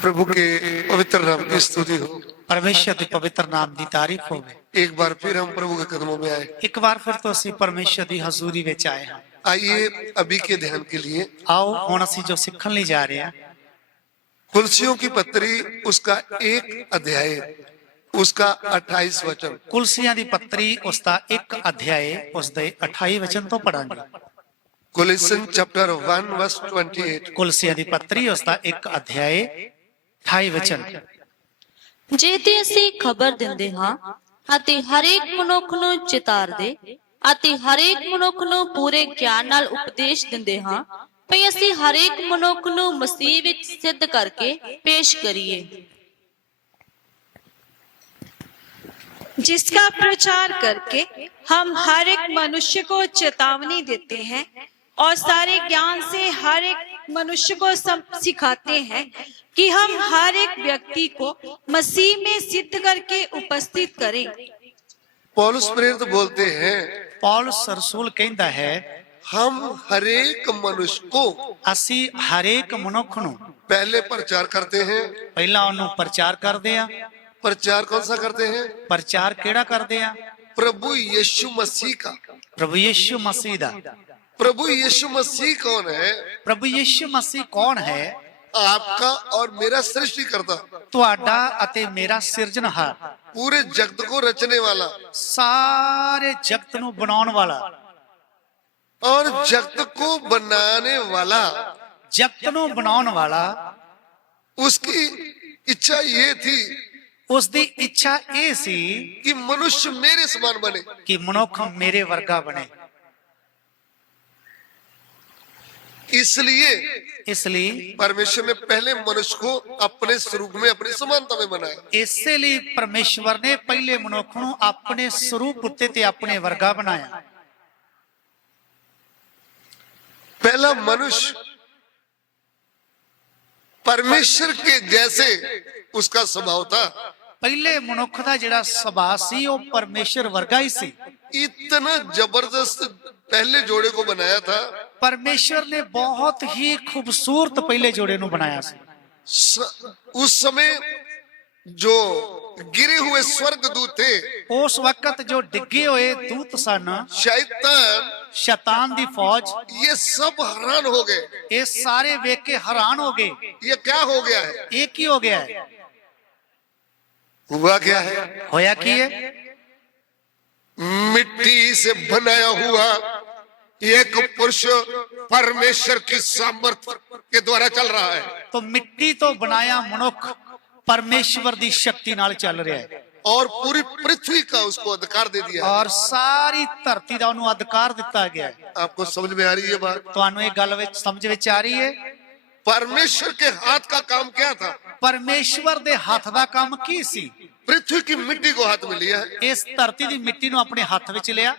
प्रभु के पवित्र नाम की स्तुति हो। परमेश्वर के पवित्र नाम की तारीफ होवे। एक बार फिर हम प्रभु के कदमों में आए। एक बार फिर तो ਅਸੀਂ परमेश्वर ਦੀ ਹਜ਼ੂਰੀ ਵਿੱਚ ਆਏ ਹਾਂ। आइए अभी के ध्यान के लिए आओ ਹੁਣ ਅਸੀਂ जो ਸਿੱਖਣ ਲਈ ਜਾ ਰਹੇ ਹਾਂ कुलसियों की पत्री उसका एक अध्याय उसका 28 वचन। ਕੁਲਸੀਆਂ ਦੀ ਪੱਤਰੀ ਉਸ ਦਾ ਇੱਕ ਅਧਿਆਇ ਉਸ ਦੇ 28 ਵਚਨ ਤੋਂ ਪੜਾਂਗੇ। Colossians chapter 1 verse 28। ਕੁਲਸੀਆਂ ਦੀ ਪੱਤਰੀ ਉਸ ਦਾ ਇੱਕ ਅਧਿਆਇ 28 ਵਚਨ। ਜੇ ਤੇ ਅਸੀਂ ਖਬਰ ਦਿੰਦੇ ਹਾਂ ਅਤੇ ਹਰੇਕ ਮਨੁੱਖ ਨੂੰ ਚਿਤਾਰਦੇ ਅਤੇ ਹਰੇਕ ਮਨੁੱਖ ਨੂੰ ਪੂਰੇ ਗਿਆਨ ਨਾਲ ਉਪਦੇਸ਼ ਦਿੰਦੇ ਹਾਂ ਭਈ ਅਸੀਂ ਹਰੇਕ ਮਨੁੱਖ ਨੂੰ ਮਸੀਹ ਵਿੱਚ ਸਿੱਧ ਕਰਕੇ ਪੇਸ਼ ਕਰੀਏ। जिसका प्रचार करके हम हर एक मनुष्य को चेतावनी देते हैं और सारे ज्ञान से हर एक मनुष्य को सिखाते हैं कि हम हर एक व्यक्ति को मसीह में सिद्ध करके उपस्थित करें। पौलुस प्रेरित बोलते हैं ਪੌਲਸ ਰਸੂਲ ਕਹਿੰਦਾ ਹੈ हम हरेक मनुष्य को ਅਸੀਂ ਹਰੇਕ ਮਨੁੱਖ ਨੂੰ पहले प्रचार करते हैं। ਪਹਿਲਾਂ ਉਹਨੂੰ ਪ੍ਰਚਾਰ ਕਰਦੇ ਆ। प्रचार कौन सा करते हैं? ਪ੍ਰਚਾਰ ਕਿਹੜਾ ਕਰਦੇ ਆ? प्रभु यीशु मसीह का। ਪ੍ਰਭੂ ਯਿਸੂ ਮਸੀਹ ਦਾ। प्रभु यीशु मसीह कौन है? ਪ੍ਰਭੂ ਯਿਸੂ ਮਸੀਹ ਕੌਣ ਹੈ? आपका और मेरा सृष्टिकर्ता, ਤੁਹਾਡਾ ਅਤੇ ਮੇਰਾ ਸਿਰਜਣਹਾਰ, पूरे जगत को रचने वाला ਸਾਰੇ ਜਗਤ ਨੂੰ ਬਣਾਉਣ ਵਾਲਾ और जगत को बनाने वाला। ਜਗਤ ਨੂੰ ਬਣਾਉਣ ਵਾਲਾ। उसकी इच्छा ये थी ਉਸ ਦੀ ਇੱਛਾ ਇਹ ਸੀ कि मनुष्य मेरे समान बने। ਕਿ ਮਨੁੱਖ ਮੇਰੇ ਵਰਗਾ ਬਣੇ। इसलिए ਇਸ ਲਈ परमेश्वर ने पहले मनुष्य को अपने स्वरूप में अपनी समानता में बनाया। ਇਸੇ ਲਈ ਪਰਮੇਸ਼ਵਰ ਨੇ ਪਹਿਲੇ ਮਨੁੱਖ ਨੂੰ ਆਪਣੇ ਸਰੂਪ ਉੱਤੇ ਤੇ ਆਪਣੇ ਵਰਗਾ ਬਣਾਇਆ। पहला मनुष्य परमेश्वर के जैसे उसका स्वभाव था। ਪਹਿਲੇ ਮਨੁੱਖ ਦਾ ਜਿਹੜਾ ਸੁਭਾਅ ਸੀ ਉਹ ਪਰਮੇਸ਼ਰ ਵਰਗਾ ਹੀ ਸੀ। इतना जबरदस्त पहले जोड़े को बनाया था। ਪਰਮੇਸ਼ਰ ਨੇ ਬਹੁਤ ਹੀ ਖੂਬਸੂਰਤ ਪਹਿਲੇ ਜੋੜੇ ਨੂੰ ਬਣਾਇਆ ਸੀ। उस समय जो गिरे हुए स्वर्गदूत थे, ਉਸ ਵਕਤ ਜੋ ਡਿੱਗੇ ਹੋਏ ਦੂਤ ਸਨ, शैतान, ਸ਼ੈਤਾਨ ਦੀ ਫੌਜ, ये सब हैरान हो गए। ਇਹ ਸਾਰੇ ਵੇਖ ਕੇ ਹੈਰਾਨ ਹੋ ਗਏ। ये क्या हो गया है? ਇਹ ਕੀ ਹੋ ਗਿਆ ਹੈ? हुआ क्या है? ਹੋਇਆ ਕੀ ਹੈ? मिट्टी से बनाया हुआ एक पुरुष परमेश्वर की सामर्थ्य के द्वारा चल रहा है। तो ਮਿੱਟੀ ਤੋਂ ਬਣਾਇਆ ਮਨੁੱਖ ਪਰਮੇਸ਼ਵਰ ਦੀ ਸ਼ਕਤੀ ਨਾਲ ਚੱਲ ਰਿਹਾ ਹੈ और पूरी पृथ्वी का उसको अधिकार दे दिया है। ਔਰ ਸਾਰੀ ਧਰਤੀ ਦਾ ਉਹਨੂੰ ਅਧਿਕਾਰ ਦਿੱਤਾ ਗਿਆ ਹੈ। आपको समझ में आ रही है बात? ਤੁਹਾਨੂੰ ਇਹ ਗੱਲ ਵਿੱਚ ਸਮਝ ਵਿੱਚ ਆ ਰਹੀ ਹੈ? परमेश्वर के हाथ का काम क्या था? ਪਰਮੇਸ਼ਵਰ ਦੇ ਹੱਥ ਦਾ ਕੰਮ ਕੀ ਸੀ? पृथ्वी की मिट्टी को हाथ में लिया है, ਇਸ ਧਰਤੀ ਦੀ ਮਿੱਟੀ ਨੂੰ ਆਪਣੇ ਹੱਥ ਵਿੱਚ ਲਿਆ,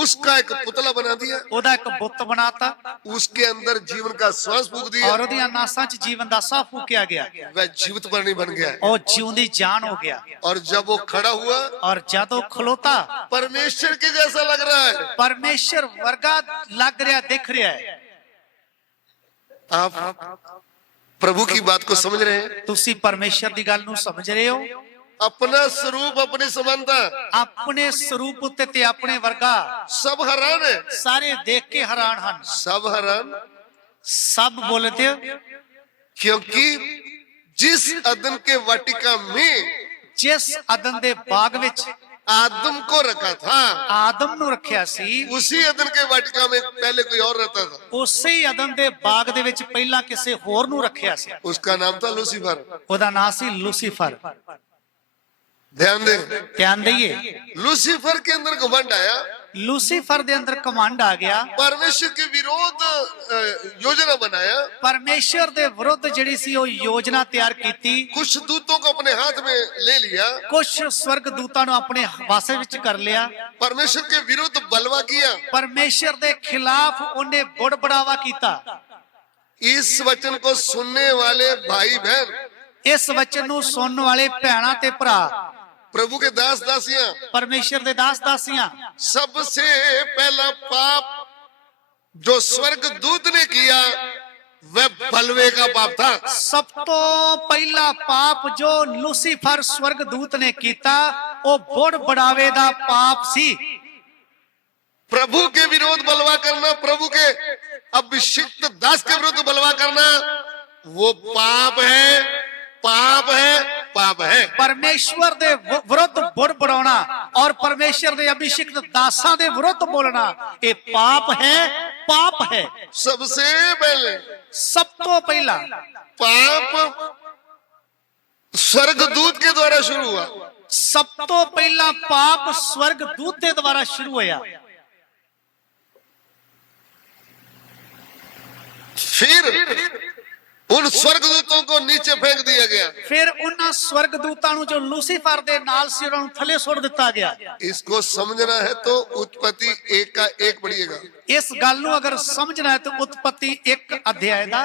उसका एक पुतला बना दिया, ਉਹਦਾ ਇੱਕ ਬੁੱਤ ਬਣਾਤਾ उसके अंदर जीवन का श्वास फूक दिया, ਔਰ ਉਹਦੀਆਂ ਨਾਸਾਂ 'ਚ ਜੀਵਨ ਦਾ ਸਾਹ ਫੂਕਿਆ ਗਿਆ। वह जीवित प्राणी बन गया। ਉਹ ਜਿਉਂਦੀ ਜਾਨ ਹੋ ਗਿਆ। और जब वो खड़ा हुआ, ਔਰ ਜਦੋਂ ਖਲੋਤਾ परमेश्वर के जैसा लग रहा है। ਪਰਮੇਸ਼ਰ ਵਰਗਾ ਲੱਗ ਰਿਹਾ, ਦਿਖ ਰਿਹਾ ਹੈ। आप प्रभु की बात को समझ रहे हैं? ਤੁਸੀਂ ਪਰਮੇਸ਼ਰ ਦੀ ਗੱਲ ਨੂੰ ਸਮਝ ਰਹੇ ਹੋ? अपना स्वरूप, अपनी समानता, ਆਪਣੇ ਸਰੂਪ ਉੱਤੇ ਤੇ ਆਪਣੇ ਵਰਗਾ सब हैरान है। ਸਾਰੇ ਦੇਖ ਕੇ ਹੈਰਾਨ ਹਨ। सब हैरान, सब बोलते हो क्योंकि जिस अदन के वाटिका में ਜਿਸ ਅਦਨ ਦੇ ਬਾਗ ਵਿੱਚ आदम को रखा था, ਆਦਮ ਨੂੰ ਰੱਖਿਆ ਸੀ, उसी अदन के वाटिका में पहले कोई और रहता था। ਉਸੇ ਹੀ ਅਦਨ ਦੇ ਬਾਗ ਦੇ ਵਿੱਚ ਪਹਿਲਾਂ ਕਿਸੇ ਹੋਰ ਨੂੰ ਰੱਖਿਆ ਸੀ। उसका नाम था लूसीफर। ਉਹਦਾ ਨਾਂ ਸੀ ਲੂਸੀਫਰ। ध्यान दें, ਧਿਆਨ ਦਈਏ, लूसीफर के अंदर घमंड आया, ਲੂਸੀਫਰ ਦੇ ਅੰਦਰ ਕਮਾਂਡ ਆ ਗਿਆ। परमेश्वर के विरोध योजना बनाया, ਪਰਮੇਸ਼ਰ ਦੇ ਵਿਰੁੱਧ ਜਿਹੜੀ ਸੀ ਉਹ ਯੋਜਨਾ ਤਿਆਰ ਕੀਤੀ। कुछ दूतों को अपने हाथ में ले लिया, ਕੁਝ ਸਵਰਗ ਦੂਤਾਂ ਨੂੰ ਆਪਣੇ ਵਾਸੇ ਵਿੱਚ ਕਰ ਲਿਆ। परमेश्वर के विरुद्ध बलवा किया। ਪਰਮੇਸ਼ਰ ਦੇ ਖਿਲਾਫ ਉਹਨੇ ਬੁੜਬੜਾਵਾ ਕੀਤਾ। इस वचन को सुनने वाले भाई बहन, ਇਸ ਵਚਨ ਨੂੰ ਸੁਣਨ ਵਾਲੇ ਭੈਣਾਂ ਤੇ ਭਰਾ, प्रभु के दास दासियां, ਪਰਮੇਸ਼ਰ ਦੇ ਦਾਸ ਦਾਸੀਆਂ, सबसे पहला पाप जो स्वर्ग दूत ने किया वह बलवे का पाप था। ਸਭ ਤੋਂ ਪਹਿਲਾ ਪਾਪ ਜੋ ਲੂਸੀਫਰ ਸਵਰਗਦੂਤ ਨੇ ਕੀਤਾ ਉਹ ਬੁੜ ਬੜਾਵੇ ਦਾ ਪਾਪ ਸੀ। प्रभु के विरोध बलवा करना, प्रभु के अभिषिक्त दास के विरुद्ध बलवा करना, वो पाप है, पाप है, पाप है। ਪਰਮੇਸ਼ਵਰ ਦੇ ਵਿਰੁੱਧ ਬੁੜ ਬੜਾਉਣਾ ਔਰ ਪਰਮੇਸ਼ਵਰ ਦੇ ਅਭਿਸ਼ਿਕਤ ਦਾਸਾਂ ਦੇ ਵਿਰੁੱਧ ਬੋਲਣਾ ਇਹ ਪਾਪ ਹੈ, ਪਾਪ ਹੈ। सबसे पहले ਸਭ ਤੋਂ ਪਹਿਲਾ पाप स्वर्गदूत के द्वारा शुरू हुआ। ਸਭ ਤੋਂ ਪਹਿਲਾ ਪਾਪ ਸਵਰਗਦੂਤ ਦੇ ਦੁਆਰਾ ਸ਼ੁਰੂ ਹੋਇਆ। फिर उन स्वर्गदूतों को नीचे फेंक दिया गया। ਫਿਰ ਉਹਨਾਂ ਸਵਰਗਦੂਤਾਂ ਨੂੰ ਜੋ ਲੂਸੀਫਰ ਦੇ ਨਾਲ ਸੀ ਉਹਨਾਂ ਨੂੰ ਥੱਲੇ ਸੁੱਟ ਦਿੱਤਾ ਗਿਆ। इसको समझना है तो उत्पत्ति 1 का 1 पढ़िएगा। ਇਸ ਗੱਲ ਨੂੰ ਅਗਰ ਸਮਝਣਾ ਹੈ ਤਾਂ ਉਤਪत्ति 1 ਅਧਿਆਇ ਦਾ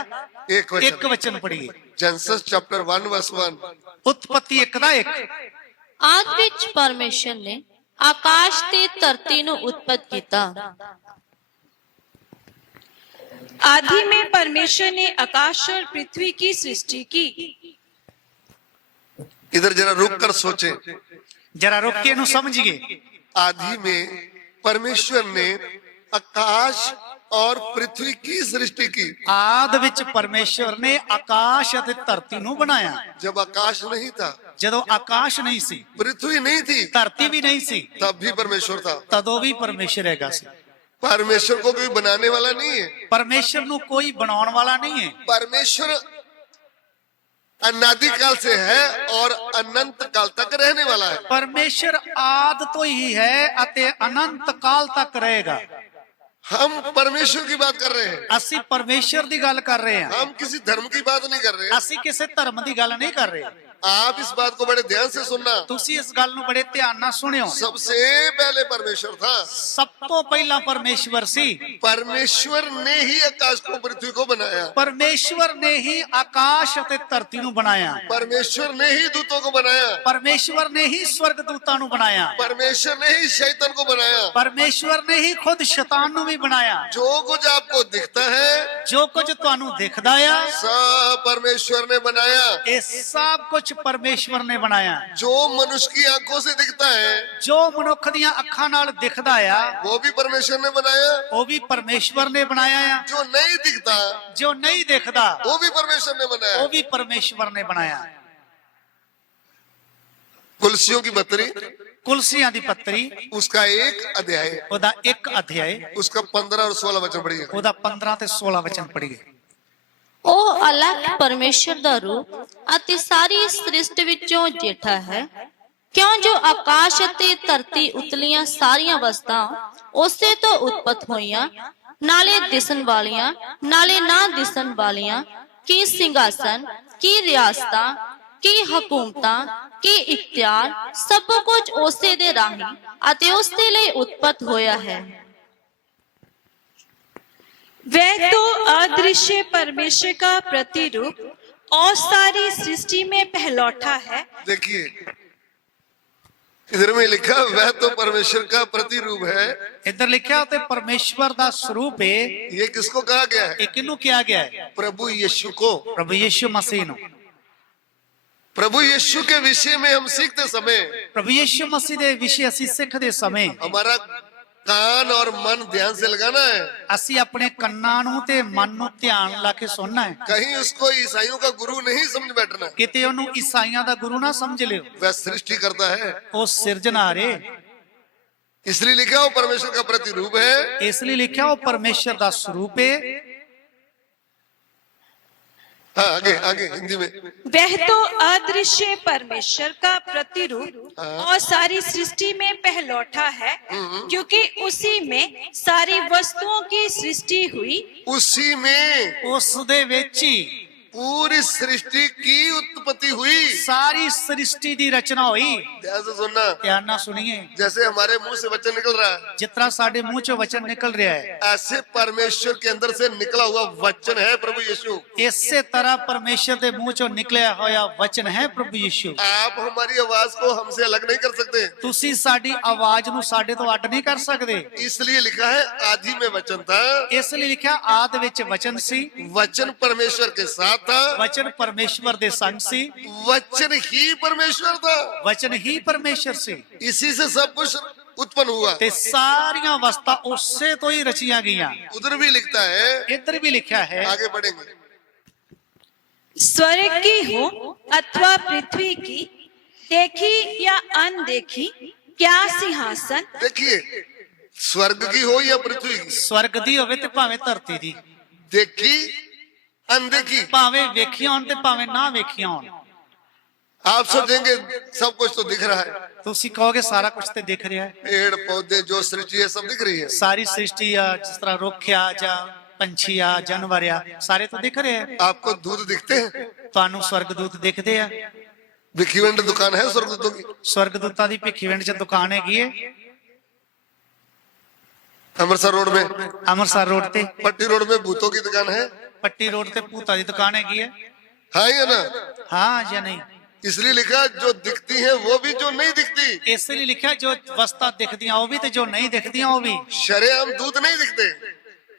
एक ਇੱਕ ਵਚਨ ਪੜ੍ਹੀਏ। Genesis chapter 1 verse 1। ਉਤਪत्ति 1 ਦਾ 1। ਆਦਿ ਵਿੱਚ ਪਰਮੇਸ਼ਰ ਨੇ ਆਕਾਸ਼ ਤੇ ਧਰਤੀ ਨੂੰ ਉਤਪਤ ਕੀਤਾ। आदि में परमेश्वर ने आकाश और पृथ्वी की सृष्टि की। इधर जरा रुक कर सोचे। ਜਰਾ ਰੁਕ ਕੇ ਇਹਨੂੰ ਸਮਝੀਏ। आदि में परमेश्वर ने आकाश और पृथ्वी की सृष्टि की। ਆਦ ਵਿੱਚ ਪਰਮੇਸ਼ਵਰ ਨੇ ਆਕਾਸ਼ ਅਤੇ ਧਰਤੀ ਨੂੰ ਬਣਾਇਆ। जब आकाश नहीं था, ਜਦੋਂ ਆਕਾਸ਼ ਨਹੀਂ ਸੀ, पृथ्वी नहीं थी, ਧਰਤੀ ਵੀ ਨਹੀਂ ਸੀ, तब भी परमेश्वर था। ਤਦੋਂ ਵੀ ਪਰਮੇਸ਼ਰ ਹੈਗਾ ਸੀ। परमेश्वर को कोई बनाने वाला नहीं है। ਪਰਮੇਸ਼ਰ ਨੂੰ ਕੋਈ ਬਣਾਉਣ ਵਾਲਾ ਨਹੀਂ ਹੈ। परमेश्वर अनादि काल से है और अनंत काल तक रहने वाला है। ਪਰਮੇਸ਼ਰ ਆਦ ਤੋਂ ਹੀ ਹੈ ਅਤੇ ਅਨੰਤ ਕਾਲ ਤੱਕ ਰਹੇਗਾ। हम परमेश्वर की बात कर रहे हैं। ਅਸੀਂ ਪਰਮੇਸ਼ਰ ਦੀ ਗੱਲ ਕਰ ਰਹੇ ਹਾਂ। हम किसी धर्म की बात नहीं कर रहे। ਅਸੀਂ ਕਿਸੇ ਧਰਮ ਦੀ ਗੱਲ ਨਹੀਂ ਕਰ ਰਹੇ। आप इस बात को बड़े ध्यान से सुनना। ਤੁਸੀਂ ਇਸ ਗੱਲ ਨੂੰ ਬੜੇ ਧਿਆਨ ਨਾਲ ਸੁਣਿਓ। सबसे पहले परमेश्वर था। ਸਭ ਤੋਂ ਪਹਿਲਾਂ ਪਰਮੇਸ਼ਵਰ ਸੀ। परमेश्वर ने ही आकाश को पृथ्वी को बनाया। ਪਰਮੇਸ਼ਵਰ ਨੇ ਹੀ ਆਕਾਸ਼ ਅਤੇ ਧਰਤੀ ਨੂੰ ਬਣਾਇਆ। परमेश्वर ने ही दूतों को बनाया। ਪਰਮੇਸ਼ਵਰ ਨੇ ਹੀ ਸਵਰਗਦੂਤਾਂ ਨੂੰ ਬਣਾਇਆ। परमेश्वर ने ही शैतान को बनाया। ਪਰਮੇਸ਼ਵਰ ਨੇ ਹੀ ਖੁਦ ਸ਼ੈਤਾਨ ਨੂੰ ਵੀ ਬਣਾਇਆ। जो कुछ आपको दिखता है ਜੋ ਕੁਝ ਤੁਹਾਨੂੰ ਦਿਖਦਾ ਆ सब परमेश्वर ने बनाया। ਇਹ ਸਭ ਕੁਝ ਪਰਮੇਸ਼ਵਰ ਨੇ ਬਣਾਇਆ। जो मनुष्य की आंखों से दिखता है ਜੋ ਮਨੁੱਖ ਦੀਆਂ ਅੱਖਾਂ ਨਾਲ ਦਿਖਦਾ ਆ वो भी परमेश्वर ने बनाया। ਉਹ ਵੀ ਪਰਮੇਸ਼ਵਰ ਨੇ ਬਣਾਇਆ ਆ। जो नहीं दिखता ਜੋ ਨਹੀਂ ਦਿਖਦਾ वो भी परमेश्वर ने बनाया। ਉਹ ਵੀ ਪਰਮੇਸ਼ਵਰ ਨੇ ਬਣਾਇਆ। कुलसियों की बतरी ਕੁਲਸੀਆਂ ਦੀ ਪੱਤਰੀ उसका 1 अध्याय, ਉਹਦਾ 1 ਅਧਿਆਇ उसका 15 और 16 वचन पढ़िए। ਉਹਦਾ 15 ਤੇ 16 ਵਚਨ ਪੜ੍ਹੀਏ। ਉਹ ਅਲੱਗ ਪਰਮੇਸ਼ਰ ਦਾ ਰੂਪ ਅਤੇ ਸਾਰੀ ਸ੍ਰਿਸ਼ਟੀ ਵਿੱਚੋਂ ਜੇਠਾ ਹੈ, ਕਿਉਂ ਜੋ ਆਕਾਸ਼ ਅਤੇ ਧਰਤੀ ਉਤਲੀਆਂ ਸਾਰੀਆਂ ਵਸਤਾਂ ਉਸੇ ਤੋਂ ਉਤਪਤ ਹੋਈਆਂ, ਨਾਲੇ ਦਿਸਣ ਵਾਲੀਆਂ ਨਾਲੇ ਨਾ ਦਿਸਣ ਵਾਲੀਆਂ, ਕੀ ਸਿੰਘਾਸਨ, ਕੀ ਰਿਆਸਤਾਂ, ਕੀ ਹਕੂਮਤਾਂ, ਕੀ ਇਖਤਿਆਰ, ਸਭ ਕੁਝ ਉਸੇ ਦੇ ਰਾਹੀਂ ਅਤੇ ਉਸਦੇ ਲਈ ਉਤਪਤ ਹੋਇਆ ਹੈ। वह तो अदृश्य परमेश्वर का प्रतिरूप और सारी सृष्टि में पहलौठा है। देखिए इधर में लिखा वह तो परमेश्वर का प्रतिरूप है। ਇੱਧਰ ਲਿਖਿਆ ਤੇ ਪਰਮੇਸ਼ਵਰ ਦਾ ਸਰੂਪ ਹੈ। ये किसको कहा गया है? ਇਹ ਕਿਹਨੂੰ ਕਿਹਾ ਗਿਆ ਹੈ? प्रभु यीशु को। ਪ੍ਰਭੂ ਯੀਸ਼ੂ ਮਸੀਹ ਨੂੰ। प्रभु यीशु के विषय में हम सीखते समय ਪ੍ਰਭੂ ਯੀਸ਼ੂ ਮਸੀਹ ਦੇ ਵਿਸ਼ੇ ਅਸੀਂ ਸਿੱਖਦੇ ਸਮੇਂ हमारा कान और मन ध्यान से लगाना है। ਅਸੀਂ ਆਪਣੇ ਕੰਨਾਂ ਨੂੰ ਤੇ ਮਨ ਨੂੰ ਧਿਆਨ ਲਾ ਕੇ ਸੁਣਨਾ ਹੈ। कहीं उसको ईसाइयों का गुरु नहीं समझ बैठना। ਕਿਤੇ ਉਹਨੂੰ ਈਸਾਈਆਂ ਦਾ ਗੁਰੂ ਨਾ ਸਮਝ ਲਿਓ। वह सृष्टि करता है, ਉਹ ਸਿਰਜਣਹਾਰ ਹੈ। इसलिए लिखा वो परमेश्वर का प्रतिरूप है। ਇਸ ਲਈ ਲਿਖਿਆ ਉਹ ਪਰਮੇਸ਼ਰ ਦਾ ਸਰੂਪ ਹੈ। हाँ आगे आगे हिंदी में। वह तो अदृश्य परमेश्वर का प्रतिरूप और सारी सृष्टि में पहलौठा है, क्योंकि उसी में सारी वस्तुओं की सृष्टि हुई। उसी में ਉਸ ਦੇ ਵਿੱਚ ਹੀ पूरी सृष्टि की उत्पत्ति हुई। ਸਾਰੀ ਸ੍ਰਿਸ਼ਟੀ ਦੀ ਰਚਨਾ ਹੋਈ। ध्यान से सुनना, ਧਿਆਨ ਨਾਲ ਸੁਣੀਏ। जैसे हमारे मुंह से वचन निकल रहा है, ਜਿਸ ਤਰ੍ਹਾਂ ਸਾਡੇ ਮੂੰਹ ਚੋਂ ਵਚਨ ਨਿਕਲ ਰਿਹਾ ਹੈ, ऐसे परमेश्वर के अंदर से निकला हुआ वचन है प्रभु यीशु। ਇਸੇ ਤਰ੍ਹਾਂ ਪਰਮੇਸ਼ਰ ਦੇ ਮੂੰਹ ਚੋਂ ਨਿਕਲਿਆ ਹੋਇਆ ਵਚਨ ਹੈ ਪ੍ਰਭੂ ਯਿਸੂ। आप हमारी आवाज को हमसे अलग नहीं कर सकते, ਤੁਸੀਂ ਸਾਡੀ ਆਵਾਜ਼ ਨੂੰ ਸਾਡੇ ਤੋਂ ਅੱਡ ਨਹੀਂ ਕਰ ਸਕਦੇ। इसलिए लिखा है आदि में वचन था, ਇਸ ਲਈ ਲਿਖਿਆ ਆਦ ਵਿੱਚ ਵਚਨ ਸੀ, वचन परमेश्वर के साथ था, ਵਚਨ ਪਰਮੇਸ਼ਵਰ ਦੇ ਸੰਗ ਸੀ, वचन ही परमेश्वर था, ਵਚਨ ਹੀ ਪਰਮੇਸ਼ਰ ਸੀ, इसी से सब कुछ उत्पन्न हुआ। ਤੇ ਸਾਰੀਆਂ ਵਸਤਾਂ ਉਸੇ ਤੋਂ ਹੀ ਰਚੀਆਂ ਗਈਆਂ। उधर भी लिखता है, ਇੱਧਰ ਵੀ ਲਿਖਿਆ ਹੈ, आगे बढ़ेंगे, स्वर्ग की हो अथवा पृथ्वी की, देखी या अनदेखी, क्या सिंहासन, देखिए स्वर्ग की हो या पृथ्वी की, ਸਵਰਗ ਦੀ ਹੋਵੇ ਤੇ ਭਾਵੇਂ ਧਰਤੀ ਦੀ, देखी अनदेखी, ਭਾਵੇਂ ਵੇਖੀਆਂ ਹੋਣ ਤੇ ਭਾਵੇਂ ਨਾ ਵੇਖੀਆਂ ਹੋਣ। आप सोचेंगे सब कुछ तो दिख रहा है, ਤੁਸੀਂ ਕਹੋਗੇ ਸਾਰਾ ਕੁਝ ਤੇ ਦਿਖ ਰਿਹਾ ਹੈ, पेड़ पौधे जो सृष्टि है सब दिख रही है, ਸਾਰੀ ਸ੍ਰਿਸ਼ਟੀ ਆ, ਜਿਸ ਤਰ੍ਹਾਂ ਰੁੱਖ ਆ ਜਾਂ ਪੰਛੀ ਆ, ਜਾਨਵਰ ਆ, ਸਾਰੇ ਤਾਂ ਦਿਖ ਰਹੇ ਆ। आपको दूध दिखते हैं, ਤੁਹਾਨੂੰ ਸਵਰਗਦੂਤ ਦਿਖਦੇ ਆ। भिखीवंड दुकान है स्वर्गदूतों की, ਸਵਰਗਦੂਤਾਂ ਦੀ ਭਿੱਖੀਵਿੰਡ 'ਚ ਦੁਕਾਨ ਹੈਗੀ ਹੈ, अमृतसर रोड में, ਅੰਮ੍ਰਿਤਸਰ ਰੋਡ ਤੇ, पट्टी रोड में भूतों की दुकान है, ਪੱਟੀ ਰੋਡ ਤੇ ਭੂਤਾਂ ਦੀ ਦੁਕਾਨ ਹੈਗੀ ਹੈ। हाँ या ना? ਹਾਂ ਜਾਂ ਨਹੀਂ? इसलिए लिखा जो दिखती है वो भी जो नहीं दिखती, ਇਸ ਲਈ ਲਿਖਿਆ ਜੋ ਵਸਤਾਂ ਦਿਖਦੀਆਂ ਉਹ ਵੀ ਤੇ ਜੋ ਨਹੀਂ ਦਿਖਦੀਆਂ ਉਹ ਵੀ। शरेआम दूत नहीं दिखते,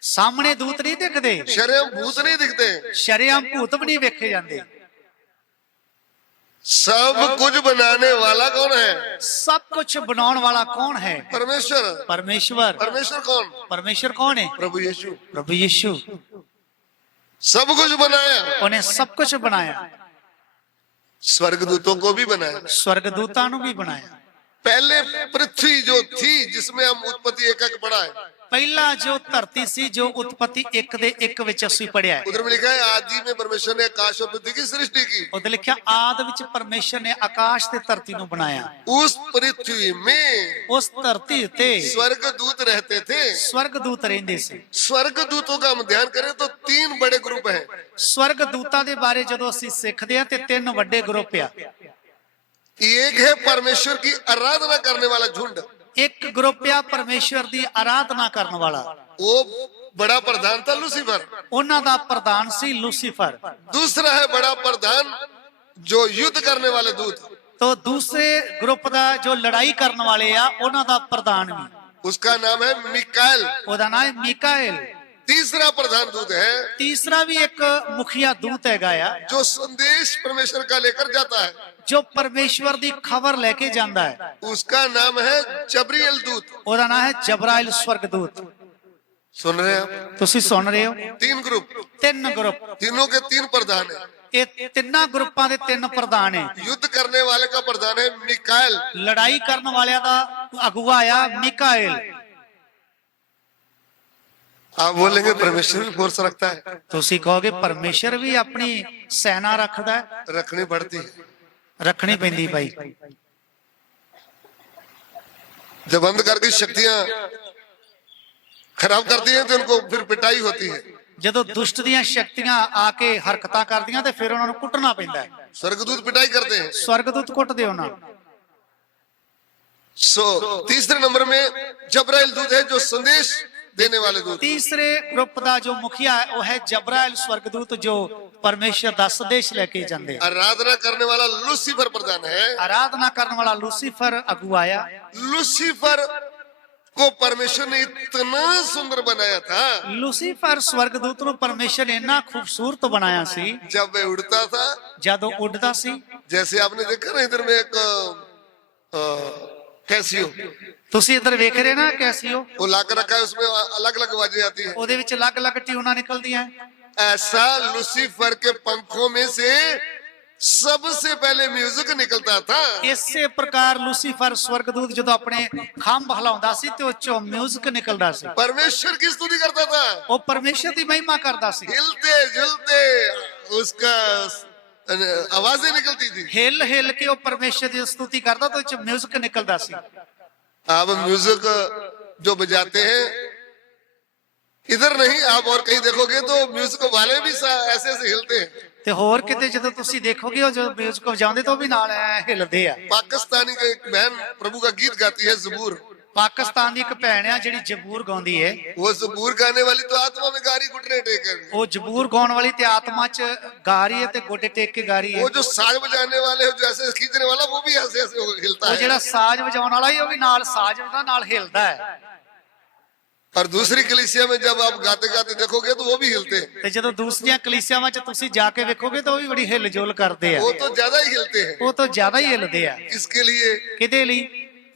ਸਾਹਮਣੇ ਦੂਤ ਨਹੀਂ ਦਿਖਦੇ, शरेआम भूत नहीं दिखते, ਸ਼ਰੇਆਮ ਭੂਤ ਵੀ ਨਹੀਂ ਵੇਖੇ ਜਾਂਦੇ। सब कुछ बनाने वाला कौन है? ਸਭ ਕੁਝ ਬਣਾਉਣ ਵਾਲਾ ਕੌਣ ਹੈ? परमेश्वर। ਪਰਮੇਸ਼ਵਰ। परमेश्वर कौन? ਪਰਮੇਸ਼ਵਰ ਕੌਣ ਹੈ? प्रभु यीशु। ਪ੍ਰਭੂ ਯਿਸੂ। सब कुछ बनाया, ਉਹਨੇ ਸਭ ਕੁਝ ਬਣਾਇਆ, स्वर्गदूतों को भी बनाया। ਸਵਰਗਦੂਤਾਂ ਨੂੰ ਵੀ ਬਣਾਇਆ। पहले पृथ्वी जो थी जिसमें हम उत्पत्ति एक एक पढ़ा है, ਪਹਿਲਾ ਜੋ ਧਰਤੀ ਸੀ, ਜੋ ਉਤਪत्ति 1 ਦੇ 1 ਵਿੱਚ ਅਸੀਂ ਪੜਿਆ ਹੈ, उधर में लिखा है आदि में परमेश्वर ने आकाश और पृथ्वी की सृष्टि की। ਉਹਦੇ ਲਿਖਿਆ ਆਦ ਵਿੱਚ ਪਰਮੇਸ਼ਰ ਨੇ ਆਕਾਸ਼ ਤੇ ਧਰਤੀ ਨੂੰ ਬਣਾਇਆ। उस पृथ्वी में ਉਸ ਧਰਤੀ ਉੱਤੇ स्वर्गदूत रहते थे। ਸਵਰਗਦੂਤ ਰਹਿੰਦੇ ਸੀ। स्वर्गदूतों का हम ध्यान करें तो 3 बड़े ग्रुप हैं। ਸਵਰਗਦੂਤਾਂ ਦੇ ਬਾਰੇ ਜਦੋਂ ਅਸੀਂ ਸਿੱਖਦੇ ਹਾਂ ਤੇ 3 ਵੱਡੇ ਗਰੁੱਪ ਆ। एक है परमेश्वर की आराधना करने वाला झुंड, ਇੱਕ ਗਰੁੱਪ ਆ ਪਰਮੇਸ਼ਰ ਦੀ ਆਰਾਧਨਾ ਕਰਨ ਵਾਲਾ, वो बड़ा प्रधान था लूसीफर। ਉਹਨਾਂ ਦਾ ਪ੍ਰਧਾਨ ਸੀ ਲੂਸੀਫਰ। दूसरा है बड़ा प्रधान जो युद्ध करने वाले दूत, तो दूसरे ग्रुप ਦਾ ਜੋ ਲੜਾਈ ਕਰਨ ਵਾਲੇ ਆ ਉਹਨਾਂ ਦਾ ਪ੍ਰਧਾਨ ਵੀ, उसका नाम है मिकाएल। ਉਹਦਾ ਨਾਮ ਹੈ ਮੀਕਾਏਲ। तीसरा प्रधान दूत है ਤੀਸਰਾ ਵੀ ਇੱਕ ਮੁਖੀਆ ਦੂਤ ਹੈਗਾ ਆ, जो संदेश परमेश्वर का लेकर जाता है, ਜੋ ਪਰਮੇਸ਼ਵਰ ਦੀ ਖਬਰ ਲੈ ਕੇ ਜਾਂਦਾ ਹੈ, उसका नाम है जबरीएल दूत। ਉਹਦਾ ਨਾਮ ਹੈ ਜਬਰਾਇਲ ਸਵਰਗਦੂਤ। सुन रहे हैं आप? ਤੁਸੀਂ ਸੁਣ ਰਹੇ ਹੋ? 3 ग्रुप, 3 ਗਰੁੱਪ, तीनों के 3 प्रधान है। ਇਹ ਤਿੰਨਾਂ ਗਰੁੱਪਾਂ ਦੇ 3 ਪ੍ਰਧਾਨ ਹੈ। युद्ध करने वाले का प्रधान है मिकाएल। ਲੜਾਈ ਕਰਨ ਵਾਲਿਆਂ ਦਾ ਅਗुवा ਆ ਮੀਕਾਏਲ। आप बोलेंगे परमेश्वर भी फोर्स रखता है, ਤੁਸੀਂ ਕਹੋਗੇ ਪਰਮੇਸ਼ਰ ਵੀ ਆਪਣੀ ਸੈਨਾ ਰੱਖਦਾ ਹੈ। रखनी पड़ती है। ਰੱਖਣੀ ਪੈਂਦੀ ਭਾਈ। जब अंधकार की शक्तियां खराब करती हैं तो उनको फिर पिटाई होती है। ਜਦੋਂ ਦੁਸ਼ਟ ਦੀਆਂ ਸ਼ਕਤੀਆਂ ਆ ਕੇ ਹਰਕਤਾਂ ਕਰਦੀਆਂ ਤੇ ਫਿਰ ਉਹਨਾਂ ਨੂੰ ਕੁੱਟਣਾ ਪੈਂਦਾ ਹੈ। स्वर्गदूत पिटाई करते हैं। ਸਵਰਗਦੂਤ ਕੁੱਟਦੇ ਉਹਨਾਂ ਨੂੰ। तीसरे नंबर में जबराइल दूत है जो संदेश देने वाले दूत। ਤੀਸਰੇ ਗਰੁੱਪ ਦਾ ਜੋ ਮੁਖੀਆ ਹੈ ਉਹ ਹੈ ਜਬਰਾਇਲ ਸਵਰਗਦੂਤ, ਜੋ ਪਰਮੇਸ਼ਰ ਦਾ ਸੰਦੇਸ਼ ਲੈ ਕੇ ਜਾਂਦੇ ਆ। आराधना करने वाला लूसीफर प्रधान है। ਆਰਾਧਨਾ ਕਰਨ ਵਾਲਾ ਲੂਸੀਫਰ ਅਗुवा ਆ। लूसीफर को परमेश्वर ने इतना सुंदर बनाया था, ਲੂਸੀਫਰ ਸਵਰਗਦੂਤ ਨੂੰ ਪਰਮੇਸ਼ਰ ਨੇ ਇੰਨਾ ਖੂਬਸੂਰਤ ਬਣਾਇਆ ਸੀ, जब वह उड़ता था, ਜਦੋਂ ਉੱਡਦਾ ਸੀ। जैसे आपने देखा ना इधर में एक कैसियो, ਤੁਸੀਂ ਇੱਧਰ ਵੇਖ ਰਹੇ ਨਾ ਕੈਸੀਓ, वो लाकर रखा है, उसमें अलग अलग आवाजें आती है। ਉਹਦੇ ਵਿੱਚ ਅਲੱਗ-ਅਲੱਗ ਟਿਊਨਾਂ ਨਿਕਲਦੀਆਂ ਹੈ। ऐसा लूसीफर के पंखों में से सबसे पहले म्यूजिक निकलता था। ਇਸੇ ਪ੍ਰਕਾਰ ਲੂਸੀਫਰ ਸਵਰਗਦੂਤ ਜਦੋਂ ਆਪਣੇ ਖੰਭ ਹਿਲਾਉਂਦਾ ਸੀ ਤੇ ਉਹ ਚੋਂ ਮਿਊਜ਼ਿਕ ਨਿਕਲਦਾ ਸੀ। परमेश्वर की स्तुति करता था, ਉਹ ਪਰਮੇਸ਼ਰ ਦੀ ਮਹਿਮਾ ਕਰਦਾ ਸੀ। हिलते जुलते उसका आवाजें निकलती थी। ਹਿੱਲ ਹਿੱਲ ਕੇ ਉਹ ਪਰਮੇਸ਼ਰ ਦੀ ਸਤੁਤੀ ਕਰਦਾ ਤੇ ਉਹ ਚੋਂ ਮਿਊਜ਼ਿਕ ਨਿਕਲਦਾ ਸੀ। आप म्यूजिक जो बजाते हैं इधर नहीं, आप और कहीं देखोगे तो म्यूजिक वाले भी ऐसे ऐसे हिलते हैं। ਤੇ ਹੋਰ ਕਿਤੇ ਜਦੋਂ ਤੁਸੀਂ ਦੇਖੋਗੇ ਉਹ ਜਦੋਂ ਮਿਊਜ਼ਿਕ ਵਜਾਉਂਦੇ ਤਾਂ ਉਹ ਵੀ ਨਾਲ ਐ ਹਿੱਲਦੇ ਆ। पाकिस्तानी का एक बहन प्रभु का गीत गाती है जबूर, ਪਾਕਿਸਤਾਨ ਦੀ ਇੱਕ ਭੈਣ ਆ ਜਿਹੜੀ ਜਬੂਰ ਗਾਉਂਦੀ ਹੈ। वो जबूर गाने वाली तो आत्मा में गा रही घुटने टेकर, ਉਹ ਜਬੂਰ ਗਾਉਣ ਵਾਲੀ ਤੇ ਆਤਮਾ 'ਚ ਗਾ ਰਹੀ ਹੈ ਤੇ ਗੋਡੇ ਟੇਕ ਕੇ ਗਾ ਰਹੀ ਹੈ। वो जो साज बजाने वाले जो ऐसे खींचने वाला वो भी ऐसे ऐसे हिलता ਉਹ है। ਜਿਹੜਾ ਸਾਜ਼ ਵਜਾਉਣ ਵਾਲਾ ਹੀ ਉਹ ਵੀ ਨਾਲ ਸਾਜ਼ ਦਾ ਨਾਲ ਹਿਲਦਾ ਹੈ। और दूसरी कलीसिया में जब आप गाते गाते देखोगे तो वो भी हिलते हैं, ਤੇ ਜਦੋਂ ਦੂਸਰੀਆਂ ਕਲੀਸਿਆਵਾਂ 'ਚ ਤੁਸੀਂ ਜਾ ਕੇ ਵੇਖੋਗੇ ਤਾਂ ਉਹ ਵੀ ਬੜੀ ਹਿਲਜੁਲ ਕਰਦੇ ਆ। वो तो ज्यादा ही हिलते हैं। ਉਹ ਤਾਂ ਜ਼ਿਆਦਾ ਹੀ ਹਿਲਦੇ ਆ। इसके लिए ਕਿਹਦੇ ਲਈ?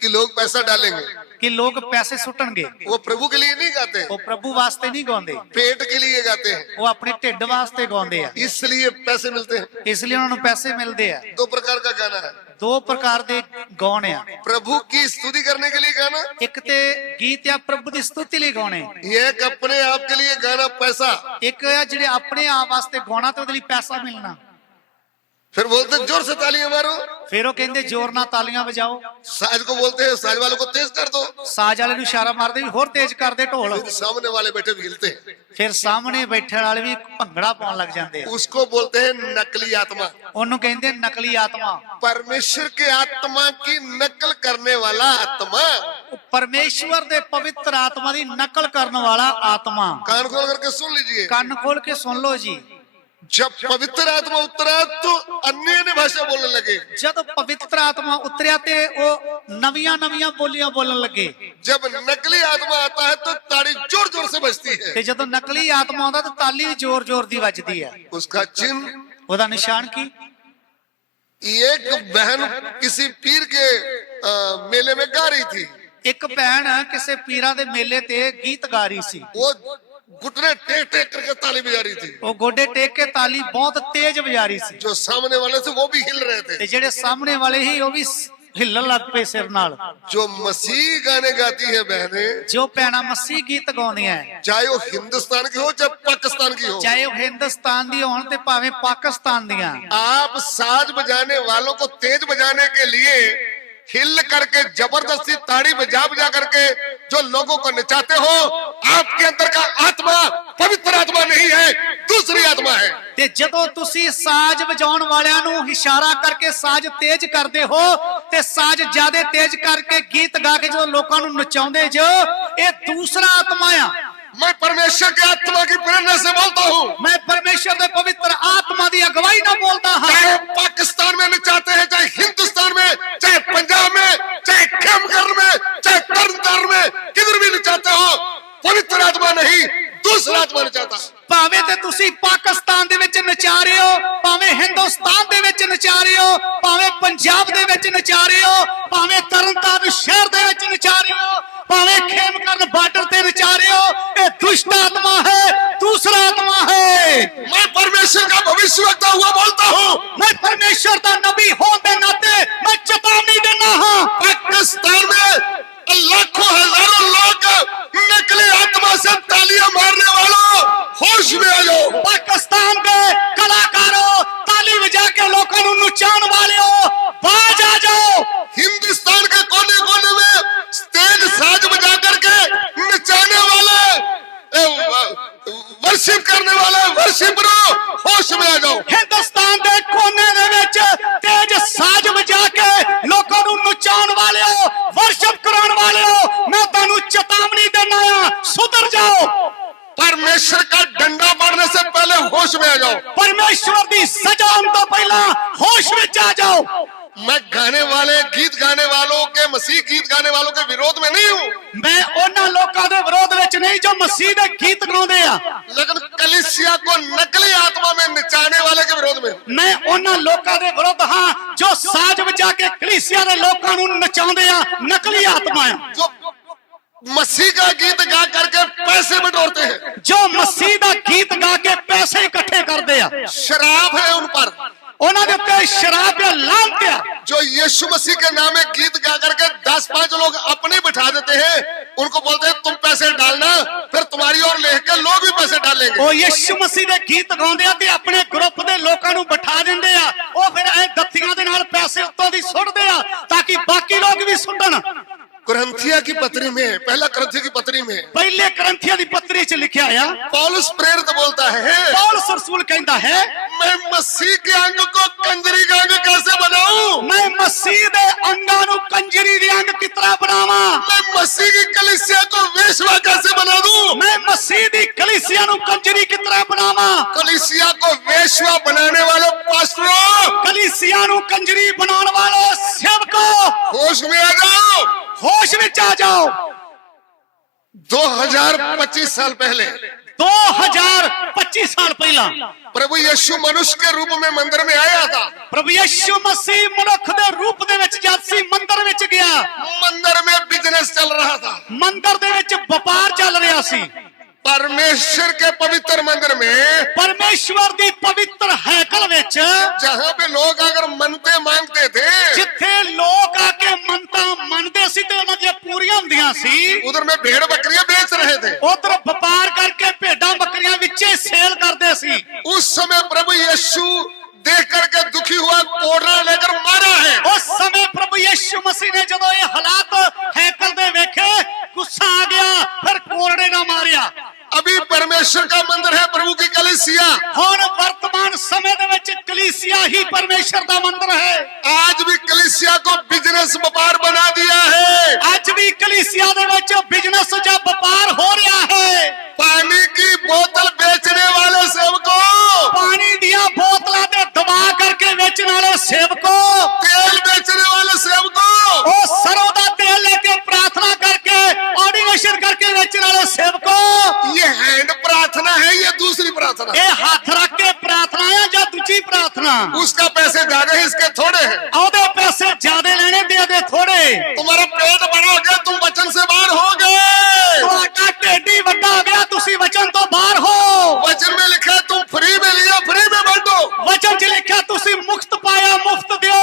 कि लोग पैसा डालेंगे, ਕਿ ਲੋਕ ਪੈਸੇ ਸੁੱਟਣਗੇ। वो प्रभु के लिए नहीं गाते, ਉਹ ਪ੍ਰਭੂ ਵਾਸਤੇ ਨਹੀਂ ਗਾਉਂਦੇ, पेट के लिए गाते हैं, ਉਹ ਆਪਣੇ ਢਿੱਡ ਵਾਸਤੇ ਗਾਉਂਦੇ ਆ। इसलिए पैसे मिलते हैं। ਇਸ ਲਈ ਉਹਨਾਂ ਨੂੰ ਪੈਸੇ ਮਿਲਦੇ ਆ। दो प्रकार का गाना है, ਦੋ ਪ੍ਰਕਾਰ ਦੇ ਗਾਉਣ ਆ। प्रभु की स्तुति करने के लिए गाना, ਇੱਕ ਤੇ ਗੀਤ ਆ ਪ੍ਰਭੂ ਦੀ ਸਤੁਤੀ ਲਈ ਗਾਉਣੇ। एक अपने आप के लिए गाना पैसा। ਇੱਕ ਆ ਜਿਹੜੇ ਆਪਣੇ ਆਪ ਵਾਸਤੇ ਗਾਉਣਾ ਤੇ ਉਹਦੇ ਲਈ ਪੈਸਾ ਮਿਲਣਾ। फिर बोलते हैं, जोर से तालियां मारो। ਫਿਰ ਉਹ ਕਹਿੰਦੇ ਜ਼ੋਰ ਨਾਲ ਤਾਲੀਆਂ ਵਜਾਓ। साज को बोलते हैं, साज वालों को तेज कर दो। ਸਾਜ਼ ਵਾਲੇ ਨੂੰ ਇਸ਼ਾਰਾ ਮਾਰਦੇ ਵੀ ਹੋਰ ਤੇਜ਼ ਕਰਦੇ ਢੋਲ। फिर सामने वाले बैठे भी हिलते हैं, ਫਿਰ ਸਾਹਮਣੇ ਬੈਠਣ ਵਾਲੇ ਵੀ ਭੰਗੜਾ ਪਾਉਣ ਲੱਗ ਜਾਂਦੇ ਆ। उसको बोलते हैं नकली आत्मा। ਉਹਨੂੰ ਕਹਿੰਦੇ ਨਕਲੀ ਆਤਮਾ। परमेश्वर के आत्मा की नकल करने वाला आत्मा। ਉਹ ਪਰਮੇਸ਼ਵਰ ਦੇ ਪਵਿੱਤਰ ਆਤਮਾ ਦੀ ਨਕਲ ਕਰਨ ਵਾਲਾ ਆਤਮਾ। कान खोल करके सुन लीजिए, ਕੰਨ ਖੋਲ ਕੇ ਸੁਣ ਲਓ ਜੀ। जब पवित्र आत्मा उतरा तो अन्य अन्य भाषा बोलने लगे। ਜਦੋਂ ਪਵਿੱਤਰ ਆਤਮਾ ਉਤਰਿਆ ਤੇ ਉਹ ਨਵੀਆਂ ਨਵੀਆਂ ਬੋਲੀਆਂ ਬੋਲਣ ਲੱਗੇ। जब नकली आत्मा आता है तो ताड़ी जोर जोर से बजती है। ਤੇ ਜਦੋਂ ਨਕਲੀ ਆਤਮਾ ਆਉਂਦਾ ਤਾਂ ਤਾਲੀ ਵੀ ਜ਼ੋਰ ਜ਼ੋਰ ਦੀ ਵੱਜਦੀ ਆ। उसका चिन्ह, ਉਹਦਾ ਨਿਸ਼ਾਨ ਕੀ? एक बहन किसी पीर के मेले में गा रही थी। ਇੱਕ ਭੈਣ ਕਿਸੇ ਪੀਰਾਂ ਦੇ ਮੇਲੇ ਤੇ ਗੀਤ ਗਾ ਰਹੀ ਸੀ। वो घुटने टेक टेक करके ताली बजा रही थी। ਉਹ ਗੋਡੇ ਟੇਕ ਕੇ ਤਾਲੀ ਬਹੁਤ ਤੇਜ਼ ਵਜਾ ਰਹੀ ਸੀ। जो सामने वाले थे वो भी हिल रहे थे। ਤੇ ਜਿਹੜੇ ਸਾਹਮਣੇ ਵਾਲੇ ਸੀ ਉਹ ਵੀ ਹਿੱਲਣ ਲੱਗ ਪਏ ਸਿਰ ਨਾਲ। जो मसीह गाने गाती है बहनें, ਜੋ ਭੈਣਾਂ ਮਸੀਹ ਗੀਤ ਗਾਉਂਦੀਆਂ चाहे वो हिंदुस्तान की हो चाहे पाकिस्तान की हो, ਚਾਹੇ ਉਹ ਹਿੰਦੁਸਤਾਨ ਦੀ ਹੋਣ ਤੇ ਭਾਵੇਂ ਪਾਕਿਸਤਾਨ ਦੀਆਂ, आप साज बजाने वालों को तेज बजाने के लिए हिल करके जबरदस्ती ताड़ी बजा बजा करके जो लोगों को नचाते हो, आपके अंदर का आत्मा पवित्र आत्मा नहीं है, दूसरी आत्मा है। ਤੇ ਜਦੋਂ ਤੁਸੀਂ ਸਾਜ਼ ਵਜਾਉਣ ਵਾਲਿਆਂ ਨੂੰ ਇਸ਼ਾਰਾ ਕਰਕੇ ਸਾਜ਼ ਤੇਜ਼ ਕਰਦੇ ਹੋ ਤੇ ਸਾਜ਼ ਜ਼ਿਆਦਾ ਤੇਜ਼ ਕਰਕੇ ਗੀਤ ਗਾ ਕੇ ਜਦੋਂ ਲੋਕਾਂ ਨੂੰ ਨਚਾਉਂਦੇ ਜੋ, ਇਹ ਦੂਸਰਾ ਆਤਮਾ ਆ। मैं परमेश्वर के आत्मा की प्रेरणा से बोलता हूँ। ਮੈਂ ਪਰਮੇਸ਼ਰ ਦੇ ਪਵਿੱਤਰ ਆਤਮਾ ਦੀ ਅਗਵਾਈ ਨਾਲ ਬੋਲਦਾ ਹਾਂ। चाहे पाकिस्तान में नचाते हैं, चाहे हिंदुस्तान में, चाहे पंजाब में, चाहे खेमगढ़ में, चाहे तरनतार में, किधर भी नचाते हो, पवित्र आत्मा नहीं, दूसरा आत्मा नचाता। ਭਾਵੇਂ ਤੇ ਤੁਸੀਂ ਪਾਕਿਸਤਾਨ ਦੇ ਵਿੱਚ ਨਚਾ ਰਹੇ ਹੋ, ਭਾਵੇਂ ਹਿੰਦੁਸਤਾਨ ਦੇ ਵਿੱਚ ਨਚਾ ਰਹੇ ਹੋ, ਭਾਵੇਂ ਪੰਜਾਬ ਦੇ ਵਿੱਚ ਨਚਾ ਰਹੇ ਹੋ, ਭਾਵੇਂ ਤਰਨਤਾਰਨ ਸ਼ਹਿਰ ਦੇ ਵਿੱਚ ਨਚਾ ਰਹੇ ਹੋ, ਭਾਵੇਂ ਖੇਮਕਰਨ ਬਾਰਡਰ ਤੇ ਨਚਾ ਰਹੇ ਹੋ, ਇਹ ਦੁਸ਼ਟ ਆਤਮਾ ਹੈ, दूसरा आत्मा है। मैं परमेश्वर का भविष्यवक्ता हुआ बोलता हूँ। मैं परमेश्वर का नबी होने नाते मैं चेतावनी देना हाँ। पाकिस्तान में लाखों हजारों लोग नकली आत्मा से तालियां मारने वालों, होश में आ जाओ। पाकिस्तान के कलाकारों, ताली बजा के लोगों को नचाने वाले हो, बाज आ जाओ। हिंदुस्तान के कोने कोने में स्टेज साज बजा करके नचाने वाले, वर्शिप करने वाले वर्शिपरों, होश में आ जाओ। हिंदुस्तान के कोने दे विच तेज साज बजा के लोगों को नचाने वाले हो, वर्शिप कराने वाले हो, मैं तुहानू चेतावनी देना है, सुधर जाओ। परमेश्वर का डंडा मारने से पहले होश में आ जाओ। परमेश्वर की सजा होने तो पहला होश में आ जाओ। मैं गाने वाले गीत गाने वालों के, मसीह गीत गाने वालों के विरोध में नहीं हूँ। मैं उन्हां लोकां दे विरोध विच नहीं जो मसीह दे गीत गाउंदे आ, लेकिन कलीसिया को नकली आत्मा में नचाने वाले के विरोध में। मैं उन्हां लोकां दे विरोध हां जो साज बजा के कलीसिया दे लोकां नूं नचाउंदे आ, नकली आत्मा है। जो मसीह का गीत गा करके पैसे बटोरते हैं, जो मसीह दा गीत गा के पैसे इकट्ठे करदे आ, शराब है उन पर। उन्हां दे उत्ते शराब दे लानत आ। जो यीशु मसीह के नाम में गीत गा करके 10-5 लोग अपने बिठा देते हैं, उनको बोलते हैं तुम पैसे डालना, फिर तुम्हारी ओर लेख के लोग भी पैसे डालेंगे। ओ यीशु मसीह दे गीत गाउंदे आ ते अपने ग्रुप दे लोकां नूं बिठा दिंदे आ, ओ फिर ऐ दत्तियां दे नाल पैसे उत्तों दी सुੱਟਦੇ आ ताकि बाकी लोग भी सुੱਟਣ। कुरिन्थिया की पत्री में, पहला कुरिन्थिया की पत्री में ਪਹਿਲੇ ਕਰੰਥੀਆਂ ਦੀ ਪੱਤਰੀ 'ਚ ਲਿਖਿਆ ਆ, पौलुस प्रेरित बोलता है, ਪੌਲਸ ਰਸੂਲ ਕਹਿੰਦਾ ਹੈ, मैं मसीह के अंग को कंजरी का अंग कैसे बनाऊं? ਮੈਂ ਮਸੀਹ ਦੇ ਅੰਗਾਂ ਨੂੰ ਕੰਜਰੀ ਦੇ ਅੰਗ ਕਿਸ ਤਰ੍ਹਾਂ ਬਣਾਵਾਂ? मैं मसीह की कलीसिया को वेश्या कैसे बना दूं? ਮੈਂ ਮਸੀਹ ਦੀ ਕਲੀਸਿया ਨੂੰ ਕੰਜਰੀ ਕਿਸ ਤਰ੍ਹਾਂ ਬਣਾਵਾਂ? कलीसिया को वेश्या बनाने वाले पास्टरों, ਕਲੀਸਿया ਨੂੰ ਕੰਜਰੀ ਬਣਾਉਣ ਵਾਲੇ ਸੇਵਕੋ, होश में आ जाओ। ਹੋਸ਼ ਵਿੱਚ ਆ ਜਾਓ। 2025 साल पहले 2025 ਸਾਲ ਪਹਿਲਾਂ प्रभु यीशु मनुष्य के रूप में मंदिर में आया था। ਪ੍ਰਭੂ ਯਿਸੂ ਮਸੀਹ ਮਨੁੱਖ ਦੇ ਰੂਪ ਦੇ ਵਿੱਚ ਜਦ ਸੀ ਮੰਦਰ ਵਿੱਚ ਗਿਆ, मंदिर में बिजनेस चल रहा था। ਮੰਦਰ ਦੇ ਵਿੱਚ ਵਪਾਰ ਚੱਲ ਰਿਹਾ ਸੀ। परमेश्वर के पवित्र मंदिर में, ਪਰਮੇਸ਼ਵਰ ਦੀ ਪਵਿੱਤਰ ਹੈਕਲ ਵਿੱਚ, जहाँ पे लोग अगर मनते मांगते थे, ਜਿੱਥੇ ਲੋਕ ਆ ਕੇ ਮੰਨਤਾਂ ਮੰਨਦੇ ਸੀ ਤੇ ਉਹਨਾਂ ਦੀਆਂ ਪੂਰੀਆਂ ਹੁੰਦੀਆਂ ਸੀ, उधर में भेड़ बकरियां बेच रहे थे। ਉਧਰ ਵਪਾਰ ਕਰਕੇ ਭੇਡਾਂ ਬੱਕਰੀਆਂ ਵਿੱਚੇ ਸੇਲ ਕਰਦੇ ਸੀ। उस समय प्रभु यीशु देख करके दुखी हुआ, कोड़रा लेकर मारा है। ਉਸ ਸਮੇਂ ਪ੍ਰਭੂ ਯਿਸੂ ਮਸੀਹ ਨੇ ਜਦੋਂ ਇਹ ਹਾਲਾਤ ਹੈਕਲ ਦੇ ਵੇਖੇ, ਗੁੱਸਾ ਆ ਗਿਆ, ਫਿਰ ਕੋਰੜੇ ਨਾਲ ਮਾਰਿਆ। अभी परमेश्वर का मंदिर है, प्रभु की कलीसिया। ਹੁਣ ਵਰਤਮਾਨ ਸਮੇਂ ਦੇ ਵਿੱਚ ਕਲੀਸਿया ਹੀ ਪਰਮੇਸ਼ਰ ਦਾ ਮੰਦਰ ਹੈ। आज भी कलीसिया को बिजनेस व्यापार बना दिया है। ਅੱਜ ਵੀ ਕਲੀਸਿया ਦੇ ਵਿੱਚ ਬਿਜ਼ਨਸ ਜਾਂ ਵਪਾਰ ਹੋ ਰਿਹਾ ਹੈ। पानी की बोतल बेचने वाले सेवकों, ਪਾਣੀ ਦੀਆਂ ਬੋਤਲਾਂ ਤੇ ਦਬਾ ਕਰਕੇ ਵੇਚਣ ਵਾਲੇ ਸੇਵਕੋ, तेल बेचने वाले सेवकों, ਉਹ ਸਰੋਂ ਦਾ ਤੇਲ ਲੈ ਕੇ ਪ੍ਰਾਰਥਨਾ ਕਰਕੇ ਆਰਡੀਨੇਸ਼ਨ ਕਰਕੇ ਵੇਚਣ ਵਾਲੇ ਸੇਵਕੋ, ये हैंड प्रार्थना है, ये दूसरी प्रार्थना। ਇਹ ਹੱਥ ਰੱਖ ਕੇ ਪ੍ਰਾਰਥਨਾ ਹੈ ਜਾਂ ਦੂਜੀ ਪ੍ਰਾਰਥਨਾ? उसका पैसे ज्यादा है, इसके थोड़े हैं। ਉਹਦੇ ਪੈਸੇ ਜ਼ਿਆਦੇ ਲੈਣੇ ਤੇ ਇਹਦੇ ਥੋੜੇ। तुम्हारा पेट बड़ा हो गया, तुम वचन से बाहर हो गए। ਤੁਹਾਡਾ ਢਿੱਡ ਹੀ ਵੱਡਾ ਹੋ ਗਿਆ, ਤੁਸੀਂ ਵਚਨ ਤੋਂ ਬਾਹਰ ਹੋ। वचन में लिखा है, तुम फ्री में लिया, फ्री में बांटो। ਵਚਨ 'ਚ ਲਿਖਿਆ ਤੁਸੀਂ ਮੁਫਤ ਪਾਇਆ, ਮੁਫਤ ਦਿਓ।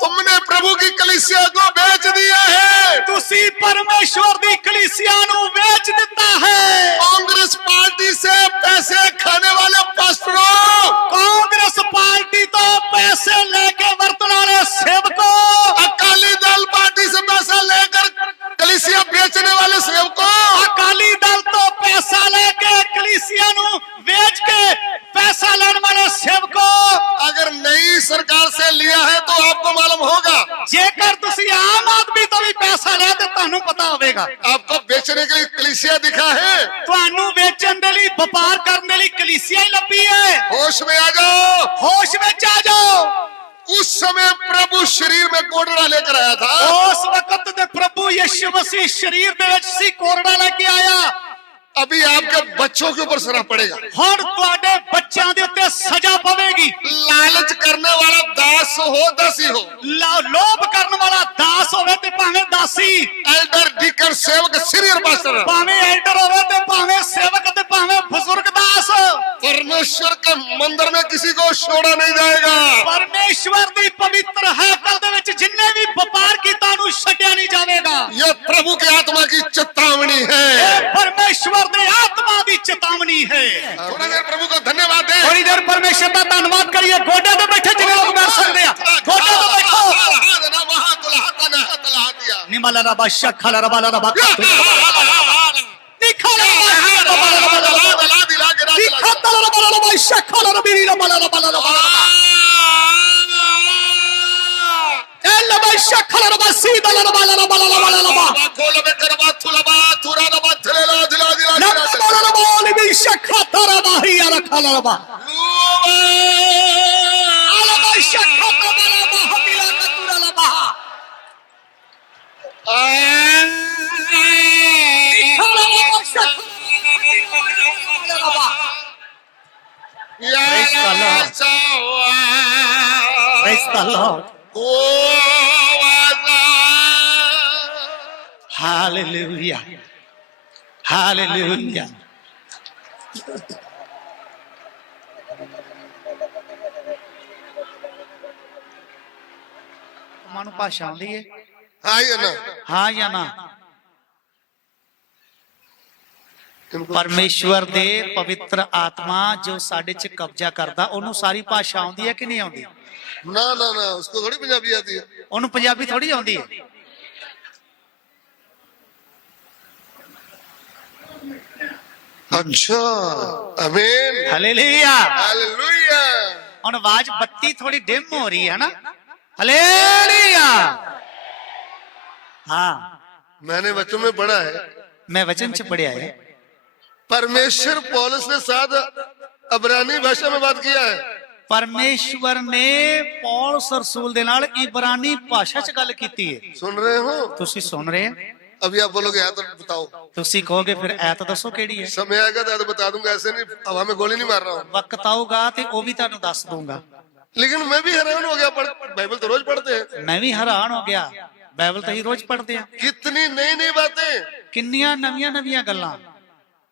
तुमने प्रभु की कलीसिया को बेच दिया है। ਤੁਸੀਂ ਪਰਮੇਸ਼ਵਰ ਦੀ ਕਲੀਸਿया ਨੂੰ ਵੇਚ ਦਿੱਤਾ ਹੈ। कांग्रेस पार्टी से पैसे खाने वाले पास्टरों, ਕਾਂਗਰਸ ਪਾਰਟੀ ਤੋਂ ਪੈਸੇ ਲੈ ਕੇ ਵਰਤਣ ਵਾਲੇ ਸੇਵਕੋ, अकाली दल पार्टी से पैसा लेकर कलीसिया बेचने वाले सेवकों, ਅਕਾਲੀ ਦਲ ਤੋਂ ਪੈਸਾ ਲੈ ਕੇ ਕਲੀਸਿया ਨੂੰ ਵੇਚ ਕੇ ਪੈਸਾ ਲੈਣ ਵਾਲੇ ਸੇਵਕੋ, अगर नई सरकार से लिया है तो आपको मालूम होगा। ਜੇਕਰ ਤੁਸੀਂ ਆਮ ਆਦਮੀ ਤੋਂ ਵੀ ਪੈਸਾ ਲਿਆ ਤੇ ਤੁਹਾਨੂੰ ਪਤਾ ਹੋਵੇਗਾ। आपको बेचने के लिए कलीसिया दिखा है। ਤੁਹਾਨੂੰ ਵੇਚਣ ਦੇ ਲਈ, ਵਪਾਰ ਕਰਨ ਦੇ ਲਈ ਕਲੀਸਿया ਹੀ ਲੱਭੀ ਹੈ। होश में आ जाओ। ਹੋਸ਼ ਵਿੱਚ ਆ ਜਾਓ। उस समय प्रभु शरीर में कोड़रा लेकर आया था। ਉਸ ਵਕਤ ਤੇ ਪ੍ਰਭੂ ਯਿਸੂ ਮਸੀਹ ਸਰੀਰ ਦੇ ਵਿੱਚ ਸੀ, ਕੋਰੜਾ ਲੈ ਕੇ ਆਇਆ। अभी आपके बच्चों के ऊपर सरा पड़ेगा। ਹੁਣ ਤੁਹਾਡੇ ਬੱਚਿਆਂ ਦੇ ਉੱਤੇ ਸਜ਼ਾ ਪਵੇਗੀ। लालच करने वाला दास हो, दासी हो, ਲੋਭ ਕਰਨ ਵਾਲਾ ਦਾਸ ਹੋਵੇ ਤੇ ਭਾਵੇਂ ਦਾਸੀ, एल्डर, डीकर, सेवक, सीनियर पास्टर, ਭਾਵੇਂ ਐਲਡਰ ਹੋਵੇ ਤੇ ਭਾਵੇਂ ਸੇਵਕ ਤੇ ਭਾਵੇਂ ਬਜ਼ੁਰਗ ਦਾਸ, परमेश्वर के मंदिर में किसी को छोड़ा नहीं जाएगा। ਪਰਮੇਸ਼ਵਰ ਦੀ ਪਵਿੱਤਰ ਹੈਕਲ ਦੇ ਵਿੱਚ ਜਿੰਨੇ ਵੀ ਵਪਾਰ ਕੀਤਾ ਉਹਨੂੰ ਛੱਡਿਆ ਨਹੀਂ ਜਾਵੇਗਾ। यह प्रभु की आत्मा की चेतावनी है। ਇਹ ਪਰਮੇਸ਼ਵਰ ਦੀ ਆਤਮਾ ਦੀ ਚੇਤਾਵਨੀ ਹੈ। थोड़ा देर प्रभु को धन्यवाद दें। ਥੋੜੀ ਦੇਰ ਪਰਮੇਸ਼ਰ ਦਾ ਧੰਨਵਾਦ ਕਰੀਏ। ਗੋਡੇ ਤੇ ਬੈਠੇ ਜਿਵੇਂ ਲੋਕ ਬੈਠ ਸਕਦੇ ਆ, ਗੋਡੇ ਤੇ ਬੈਠੋ। ਨਿਮਲਾ ਰਬਾ ਸ਼ਖਲਾ ਰਬਾ ਰਬਾ ਨਿਖਲਾ ਨਿਖਤਲ ਰਬਾ ਰਬਾ ਸ਼ਖਲਾ ਰਬੀ ਰਬਾ ਰਬਾ ਰਬਾ ਐਲ ਰਬਾ ਸ਼ਖਲਾ ਰਬਾ ਸੀਦਾ ਰਬਾ ਰਬਾ ਰਬਾ ਰਬਾ ਨਮਲਾ ਰਬਾ ਲਿਬੀ ਸ਼ਖਤਾ ਰਬਾ ਹੀ ਰਖਲਾ ਰਬਾ ਅਲਬਾ ਸ਼ਖਤਾ ਰਬਾ ਹਮਿਲਾ ਕਤੁਰਾ ਰਬਾ Praise the Lord. Hallelujah. Hallelujah. ਮਨ ਭਾਸ਼ਾ ਆਉਂਦੀ ਹੈ? हाँ ये ना ਹਾਂ ਜਾਂ ਨਾ? ਪਰਮੇਸ਼ਵਰ ਦੇ ਪਵਿੱਤਰ ਆਤਮਾ ਜੋ ਸਾਡੇ ਚ ਕਬਜ਼ਾ ਕਰਦਾ, ਉਹਨੂੰ ਸਾਰੀ ਭਾਸ਼ਾ ਆਉਂਦੀ ਹੈ ਕਿ ਨਹੀਂ ਆਉਂਦੀ? ना ना ना उसको थोड़ी पंजाबी आती है। ਉਹਨੂੰ ਪੰਜਾਬੀ ਥੋੜੀ ਆਉਂਦੀ ਹੈ। अच्छा, आमीन, ਹਾਲੇਲੂਇਆ। हालेलुया। ਹੁਣ ਆਵਾਜ਼ ਬੱਤੀ ਥੋੜੀ ਡਿਮ ਹੋ ਰਹੀ ਹੈ ਨਾ। ਹਾਲੇਲੂਇਆ। हाँ, मैंने वचन में पढ़ा है, मैं वचन च पढ़िया है। परमेश्वर पौलुस के साथ अब्रानी भाषा में बात किया है। परमेश्वर ने पौलुस रसूल दे नाल इब्रानी भाषा च गल कीती है। सुन रहे हो? तुसी सुन रहे हैं? अभी आप बोलोगे यार तो बताओ, तुसी कहोगे फिर ऐत दसो केड़ी है। समय आएगा तो बता दूंगा, ऐसे नहीं हवा में गोली नहीं मार रहा हूँ। वक्त आऊगा ते ओ भी तुहानू दस दूंगा। लेकिन मैं भी हैरान हो गया, बाइबल तो रोज पढ़ते हैं। मैं भी हैरान हो गया, बाइबल तो ही रोज पढ़ते हैं। कितनी नई नई बातें, किन्नियां नवियां नवियां गल्लां।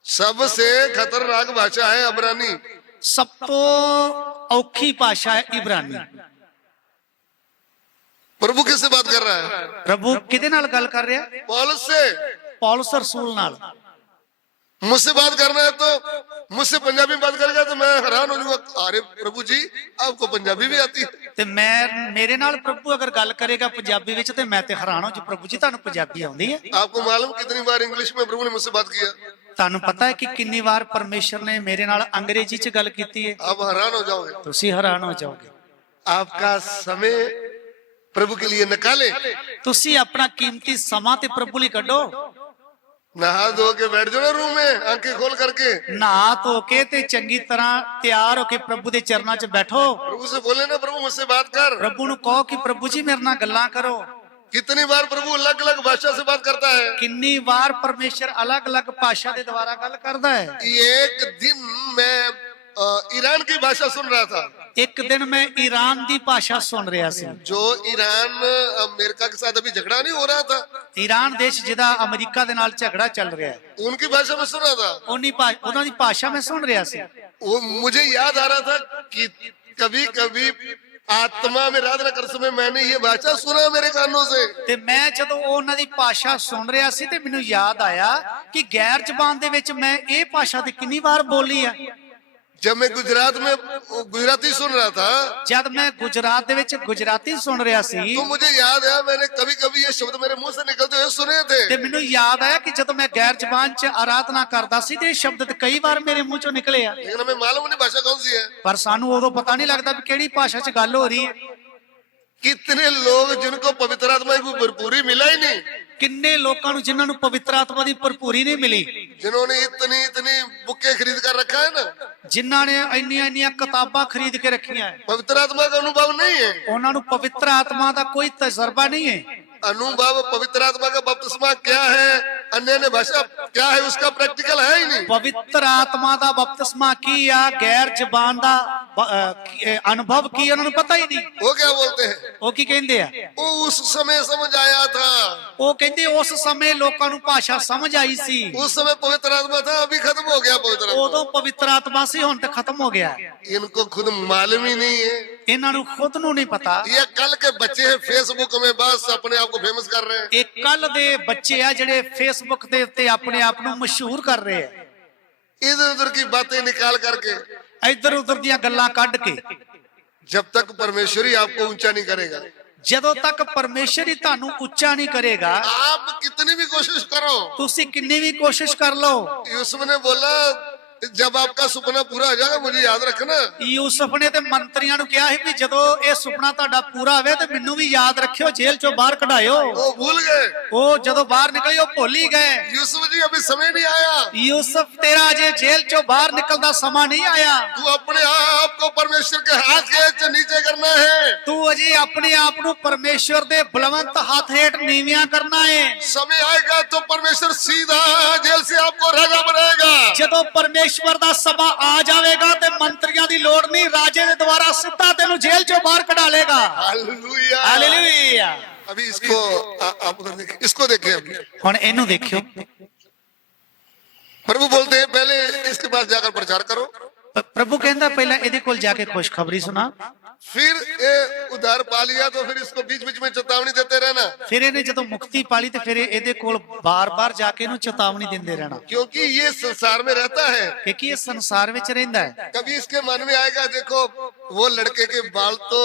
सबसे खतरनाक भाषा है अब्रानी। सब तो औखी भाषा है इब्रानी। प्रभु किससे बात कर रहा है? प्रभु किदे नाल गल कर रहा है? पौलुस से। पौलुस रसूल नाल। मुझसे बात करना है तो मुझसे पंजाबी में बात करेगा तो मैं हैरान हो जाऊंगा, अरे प्रभु जी आपको पंजाबी भी आती है। ते मैं मेरे नाल प्रभु अगर गल करेगा पंजाबी विच ते मैं ते हैरान हो जी, प्रभु जी तुहानू पंजाबी आउंदी है? आपको मालूम कितनी बार इंग्लिश में प्रभु ने मुझसे बात किया? तुहानू पता है कि कितनी बार परमेश्वर ने मेरे नाल अंग्रेजी च गल कीती है? आप हैरान हो जाओगे। तुसी हैरान हो जाओगे। आपका समय प्रभु के लिए निकाले, तुसी अपना कीमती समा ते प्रभु लई कढो। नहा धो के बैठ जाओ ना रूम में आंखें खोल करके, नहा धो के ते चंगी तरह तैयार होके प्रभु दे चरनां च बैठो। प्रभु से बोले ना प्रभु मुझसे बात कर। प्रभु नु कहो कि प्रभु जी मेरे नाल गल्लां करो। कितनी बार प्रभु अलग अलग भाषा से बात करता है। किन्नी बार परमेश्वर अलग अलग भाषा दे द्वारा गल करदा है। एक दिन मैं ईरान की भाषा सुन रहा था। एक दिन मैं ईरान दी भाषा सुन रहा सी। जो ईरान अमेरिका के साथ अभी झगड़ा नहीं हो रहा था, ईरान देश जिदा अमेरिका दे नाल झगड़ा चल रहा है, उनकी भाषा में सुना था। उन्हां दी भाषा में सुन रहा सी। वो मुझे याद आ रहा था कि कभी कभी आत्मा में रात न कर समय मैंने ये भाषा सुना मेरे कानों से। ते मैं जदों उन्हां दी भाषा सुन रहा सी ते मैनूं याद आया कि गैर जबान दे विच मैं ये भाषा ते कितनी बार बोली है। जब मैं गुजरात में गुजराती सुन रहा था, जब मैं गुजरात दे विच गुजराती सुन रहा सी, तो मुझे याद है मैंने कभी कभी ये शब्द मेरे मुंह से निकलते हुए सुने थे। ते मैनूं याद आया कि जदों मैं गैर जबान च आराधना करदा सी ते ये शब्द ते कई बार मेरे मुंह चों निकले आ, लेकिन हमें मालूम नहीं भाषा कौन सी है। पर सानू उदों पता नहीं लगदा भी किहड़ी भाषा च गल हो रही है। कितने लोग जिनको पवित्र आत्मा की भरपूरी मिला ही नहीं, किन्ने लोकां नूं जिन्हां नूं पवित्र आत्मा दी भरपूरी नहीं मिली, जिन्होंने इतनी इतनी बुकें खरीद कर रखा है ना, जिन्हां ने इन्नियां इन्नियां किताबां खरीद के रखियां है, पवित्र आत्मा का अनुभव नहीं है। उन्हां नूं पवित्र आत्मा दा कोई तजर्बा नहीं है। अनुभव पवित्र आत्मा का बपतिस्मा क्या है, अन्य भाषा क्या है, उसका प्रैक्टिकल है ही नहीं। पवित्र आत्मा दा बपतिस्मा की या गैर जबान दा अनुभव की उन्हां नूं पता ही नहीं। वो क्या बोलते हैं? वो की कहंदे आ? वो उस समय समझ आया था, वो कहंदे उस समय लोकां नूं भाषा समझ आई सी, उस समय पवित्र आत्मा था, अभी खत्म हो गया पवित्र आत्मा। उदों पवित्र आत्मा सी, हुण ते खत्म हो गया। इनको खुद मालूम ही नहीं है, इन्हां नूं खुद नूं नहीं पता। ये कल के बच्चे हैं फेसबुक में बस अपने आप को फेमस कर रहे हैं। एक कल दे बच्चे आ जिहड़े फेसबुक दे उत्ते अपने आप नूं मशहूर कर रहे हैं, इधर उधर की बातें निकाल करके, इधर उधर दियां गल्लां कढ के। जब तक परमेश्वर ही आपको ऊंचा नहीं करेगा, जदों तक परमेश्वर ही तुहानूं उच्चा नहीं करेगा, आप कितनी भी कोशिश करो, तुसीं किन्नी भी कोशिश कर लो। यूसुफ ने बोला जब आपका सुपना पूरा हो जाएगा मुझे याद रखना। यूसुफ ने ते मंत्रियों नूं कहा कि जदों ये सुपना तुहाडा पूरा होवे ते मैनूं भी याद रखियो, जेल चों बाहर कढाइयो। वो भूल गए, वो जदों बाहर निकले वो भुल ही गए। यूसुफ जी अभी समय नहीं आया, यूसुफ तेरा अजे जेल चों बाहर निकलदा समा नहीं आया। तू अपने आप को परमेश्वर के हाथ के नीचे करना है। तू अजे अपने आप नूं परमेश्वर दे बलवंत हाथ हेठ नीवियां करना है। समय आएगा तो परमेश्वर सीधा जेल से आपको राजा बनाएगा। जदों परमेश्वर दा समा आ जाएगा ते मंत्रियों दी लोड़ नहीं, राजे दे द्वारा सीधा तेनू जेल चों बाहर कढा लेगा। Hallelujah, hallelujah. अभी इसको आप उधर देखिए, इसको देखिए अभी। हुण इहनूं देखियो, प्रभु बोलते हैं पहले इसके पास जाकर प्रचार करो, प्रभु कहंदा पहला इहदे कोल जाके खुशखबरी सुना, फिर ये उधार पा लिया तो फिर इसको बीच बीच में चेतावनी देते रहना। फिर इहने जदों मुक्ति पाली ते फिर इहदे कोल बार-बार जाके इहनूं चेतावनी दिंदे रहना, क्योंकि ये संसार में रहता है, क्योंकि ये संसार विच रहिंदा है। कभी इसके मन में आएगा देखो वो लड़के के बाल तो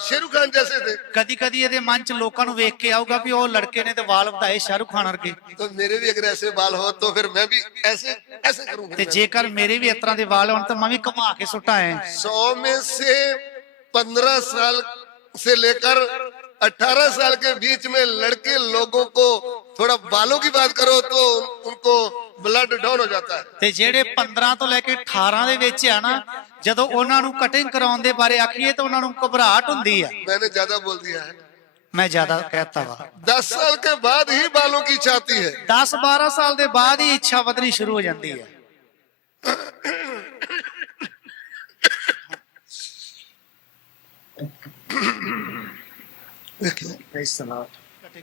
शेरू खान जैसे थे। ਕਦੀ ਕਦੀ ਇਹਦੇ ਮਨ 'ਚ ਲੋਕਾਂ ਨੂੰ ਵੇਖ ਕੇ ਆਊਗਾ ਵੀ ਉਹ ਲੜਕੇ ਨੇ ਤੇ ਵਾਲ ਵਧਾਏ ਸ਼ਾਹਰੁਖ ਖਾਨ ਵਰਗੇ, तो मेरे भी अगर ऐसे बाल हो तो फिर मैं भी ऐसे ऐसे करूंगा। ਤੇ ਜੇਕਰ ਮੇਰੇ ਵੀ ਇਸ ਤਰ੍ਹਾਂ ਦੇ ਵਾਲ ਹੋਣ ਤਾਂ ਮੈਂ ਵੀ ਘੁਮਾ ਕੇ ਸੁੱਟਾਂ ਐ। 100 में से 15 साल से लेकर 18 साल के बीच में लड़के लोगों को थोड़ा बालों की बात करो तो उनको ब्लड डाउन हो जाता है। ਤੇ ਜਿਹੜੇ 15 ਤੋਂ ਲੈ ਕੇ 18 ਦੇ ਵਿੱਚ ਆ ਨਾ, ਜਦੋਂ ਉਹਨਾਂ ਨੂੰ ਕਟਿੰਗ ਕਰਾਉਣ ਦੇ ਬਾਰੇ ਆਖੀਏ ਤਾਂ ਉਹਨਾਂ ਨੂੰ ਘਬਰਾਹਟ ਹੁੰਦੀ ਆ। मैंने ज्यादा बोल दिया है। ਮੈਂ ਜ਼ਿਆਦਾ ਕਹਿਤਾ ਵਾ। 10 साल के बाद ही बालों की इच्छा आती है। 10-12 ਸਾਲ ਦੇ ਬਾਅਦ ਹੀ ਇੱਛਾ ਵਧਣੀ ਸ਼ੁਰੂ ਹੋ ਜਾਂਦੀ ਹੈ।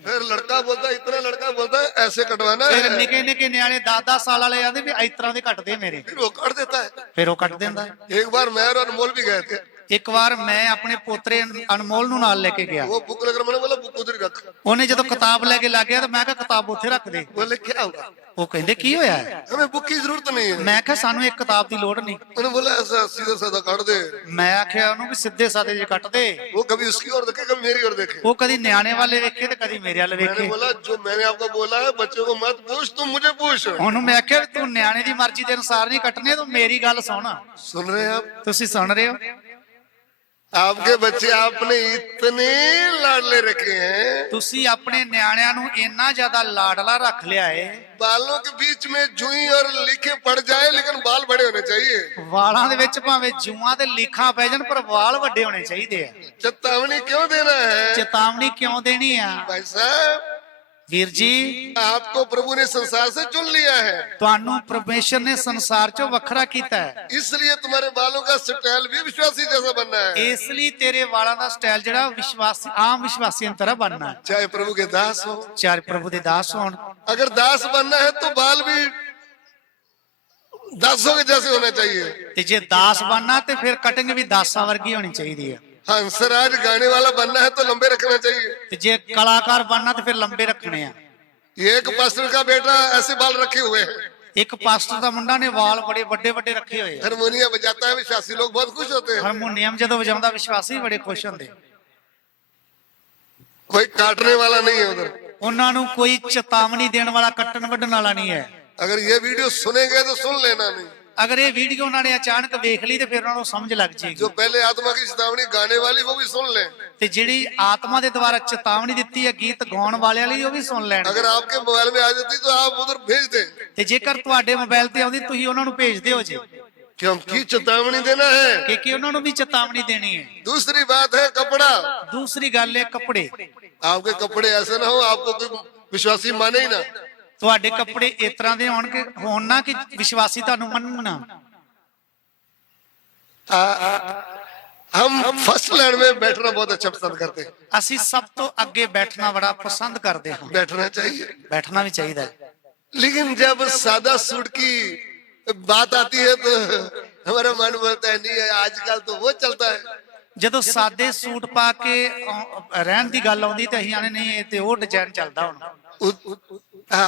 फिर लड़का बोलता है, इतना लड़का बोलता है ऐसे कटवाना ਫਿਰ है, ਨਿੱਕੇ ਨਿੱਕੇ ਨਿਆਣੇ 10-10 ਸਾਲ ਵਾਲੇ ਆਂਦੇ ਵੀ ਇਸ ਤਰ੍ਹਾਂ ਦੇ ਕੱਟਦੇ ਮੇਰੇ, फिर वो कर देता है। ਫਿਰ ਉਹ ਕੱਟ ਦਿੰਦਾ। एक बार मैं और अनमोल भी गए थे। ਇੱਕ ਵਾਰ ਮੈਂ ਆਪਣੇ ਪੋਤਰੇ ਅਨਮੋਲ ਨੂੰ ਨਾਲ ਲੈ ਕੇ ਗਿਆ। वो बुक लेकर मैंने बोला बुक उधर ही रख। ਉਹਨੇ ਜਦੋਂ ਕਿਤਾਬ ਲੈ ਕੇ ਲੱਗ ਗਿਆ ਤਾਂ ਮੈਂ ਕਿਹਾ ਕਿਤਾਬ ਉੱਥੇ ਰੱਖ ਦੇ। बोले क्या होगा, ਉਹ ਕਹਿੰਦੇ ਕੀ ਹੋਇਆ ਹੈ? हमें बुक की जरूरत नहीं है। ਮੈਂ ਕਿਹਾ ਸਾਨੂੰ ਇੱਕ ਕਿਤਾਬ ਦੀ ਲੋੜ ਨਹੀਂ। उन्होंने बोला ऐसा सीधा साधा काट दे। ਮੈਂ ਆਖਿਆ ਉਹਨੂੰ ਵੀ ਸਿੱਧੇ ਸਾਦੇ ਜੇ ਕੱਟ ਦੇ। वो कभी उसकी ओर देखे कभी मेरी ओर देखे। ਉਹ ਕਦੀ ਨਿਆਣੇ ਵਾਲੇ ਵੇਖੇ ਤੇ ਕਦੀ ਮੇਰੇ ਵਾਲੇ मैंने ਵੇਖੇ। बोला जो मैंने आपको बोला है बच्चों को मत पूछ, तुम मुझे पूछ। ਉਹਨੂੰ ਮੈਂ ਆਖਿਆ ਵੀ ਤੂੰ ਨਿਆਣੇ ਦੀ ਮਰਜ਼ੀ ਦੇ ਅਨੁਸਾਰ ਨਹੀਂ ਕੱਟਣੇ, ਤੂੰ ਮੇਰੀ ਗੱਲ ਸੁਣ। सुन रहे हैं आप? ਤੁਸੀਂ ਸੁਣ ਰਹੇ ਹੋ? आपके बच्चे आपने इतने लाडले रखे हैं, ਤੁਸੀਂ ਆਪਣੇ ਨਿਆਣਿਆਂ ਨੂੰ ਇੰਨਾ ਜ਼ਿਆਦਾ ਲਾਡਲਾ ਰੱਖ ਲਿਆ ਏ। बालों के बीच में जुई और लिखे पड़ जाए लेकिन बाल बड़े होने चाहिए। ਵਾਲਾਂ ਦੇ ਵਿੱਚ ਭਾਵੇਂ ਜੂਆਂ ਤੇ ਲੀਖਾਂ ਪੈ ਜਾਣ ਪਰ ਵਾਲ ਵੱਡੇ ਹੋਣੇ ਚਾਹੀਦੇ ਆ। चेतावनी क्यों देना है ਚੇਤਾਵਨੀ ਕਿਉਂ ਦੇਣੀ ਆ? भाई साहब? ਵੀਰ ਜੀ, आपको प्रभु ने संसार से चुन लिया है, ਤੁਹਾਨੂੰ ਪਰਮੇਸ਼ਰ ਨੇ ਸੰਸਾਰ ਚੋਂ ਵੱਖਰਾ ਕੀਤਾ ਹੈ। इसलिए तुम्हारे बालों का स्टाइल भी विश्वासी जैसा बनना है। ਇਸ ਲਈ ਤੇਰੇ ਵਾਲਾਂ ਦਾ ਸਟਾਈਲ ਜਿਹੜਾ ਵਿਸ਼ਵਾसी ਆਮ ਵਿਸ਼ਵਾਸੀਆਂ ਦੀ ਤਰ੍ਹਾਂ ਬਣਨਾ ਹੈ। चाहे प्रभु के दास हो, ਚਾਰ ਪ੍ਰਭੂ ਦੇ ਦਾਸ ਹੋਣ। अगर दास बनना है तो बाल भी दासों के जैसे होना चाहिए। ਤੇ ਜੇ ਦਾਸ ਬਣਨਾ ਤੇ ਫਿਰ ਕਟਿੰਗ ਵੀ ਦਾਸਾਂ ਵਰਗੀ ਹੋਣੀ ਚਾਹੀਦੀ ਹੈ। हंसराज गाने वाला बनना है तो लंबे रखना चाहिए। ਤੇ ਜੇ ਕਲਾਕਾਰ ਬਣਨਾ ਤੇ ਫਿਰ ਲੰਬੇ ਰੱਖਣੇ ਆ। ये एक पास्टर का बेटा ऐसे बाल रखे हुए हैं, ਇੱਕ ਪਾਸਟਰ ਦਾ ਮੁੰਡਾ ਨੇ ਵਾਲ ਬੜੇ ਵੱਡੇ ਵੱਡੇ ਰੱਖੇ ਹੋਏ ਆ। हारमोनियम बजाता है, विश्वासी लोग बहुत खुश होते हैं। ਹਾਰਮੋਨੀਅਮ ਜਦੋਂ ਵਜਾਉਂਦਾ ਵਿਸ਼ਵਾਸੀ ਬੜੇ ਖੁਸ਼ ਹੁੰਦੇ। कोई काटने वाला नहीं है उधर। ਉਹਨਾਂ ਨੂੰ ਕੋਈ ਚੇਤਾਵਨੀ ਦੇਣ ਵਾਲਾ, ਕੱਟਣ ਵੱਢਣ ਵਾਲਾ ਨਹੀਂ ਹੈ। अगर ये वीडियो सुनेंगे तो सुन लेना नहीं। ਅਗਰ ਇਹ ਵੀਡੀਓ ਉਹਨਾਂ ਨੇ ਅਚਾਨਕ ਵੇਖ ਲਈ ਤੇ ਫਿਰ ਉਹਨਾਂ ਨੂੰ ਸਮਝ ਲੱਗ जो ਜਾਏਗੀ। पहले आत्मा की चेतावनी गाने वाली वो भी सुन लें। ਤੇ ਜਿਹੜੀ ਆਤਮਾ ਦੇ ਦੁਆਰਾ ਚੇਤਾਵਨੀ ਦਿੱਤੀ ਹੈ ਗੀਤ ਗਾਉਣ ਵਾਲਿਆਂ ਲਈ, ਉਹ ਵੀ ਸੁਣ ਲੈਣ। अगर आपके मोबाइल में आ जाती तो आप उधर भेज दें ਤੇ ਜੇਕਰ ਤੁਹਾਡੇ ਮੋਬਾਈਲ ਤੇ ਆਉਂਦੀ ਤੁਸੀਂ ਉਹਨਾਂ ਨੂੰ ਭੇਜ ਦਿਓ ਜੀ, कि हम की चेतावनी देना है। ਕਿ ਉਹਨਾਂ ਨੂੰ ਵੀ ਚੇਤਾਵਨੀ ਦੇਣੀ ਹੈ। दूसरी बात है कपड़ा। ਦੂਸਰੀ ਗੱਲ ਹੈ ਕੱਪੜੇ। आपके कपड़े ऐसे ना हो आपको कोई विश्वासी माने ही ना। ਤੁਹਾਡੇ ਕੱਪੜੇ ਇਸ ਤਰ੍ਹਾਂ ਦੇ ਹੋਣ ਨਾ ਕਿ ਵਿਸ਼ਵਾਸੀ ਤੁਹਾਨੂੰ ਮੰਨਣ ਨਾ। हम फर्स्ट लाइन में बैठना बहुत अच्छा पसंद करते हैं। ਅਸੀਂ ਸਭ ਤੋਂ ਅੱਗੇ ਬੈਠਣਾ ਬੜਾ ਪਸੰਦ ਕਰਦੇ ਹਾਂ। बैठना चाहिए, ਬੈਠਣਾ ਵੀ ਚਾਹੀਦਾ ਹੈ। लेकिन जब सादा सूट की बात आती है तो हमारा मन बोलता है नहीं है, आजकल तो वो चलता है। ਜਦੋਂ ਸਾਦੇ ਸੂਟ ਪਾ ਕੇ ਰਹਿਣ ਦੀ ਗੱਲ ਆਉਂਦੀ ਤੇ ਅਸੀਂ ਆਨੇ ਨਹੀਂ ਇਹ ਤੇ ਉਹ ਡਿਜ਼ਾਈਨ ਚੱਲਦਾ ਹੁਣ।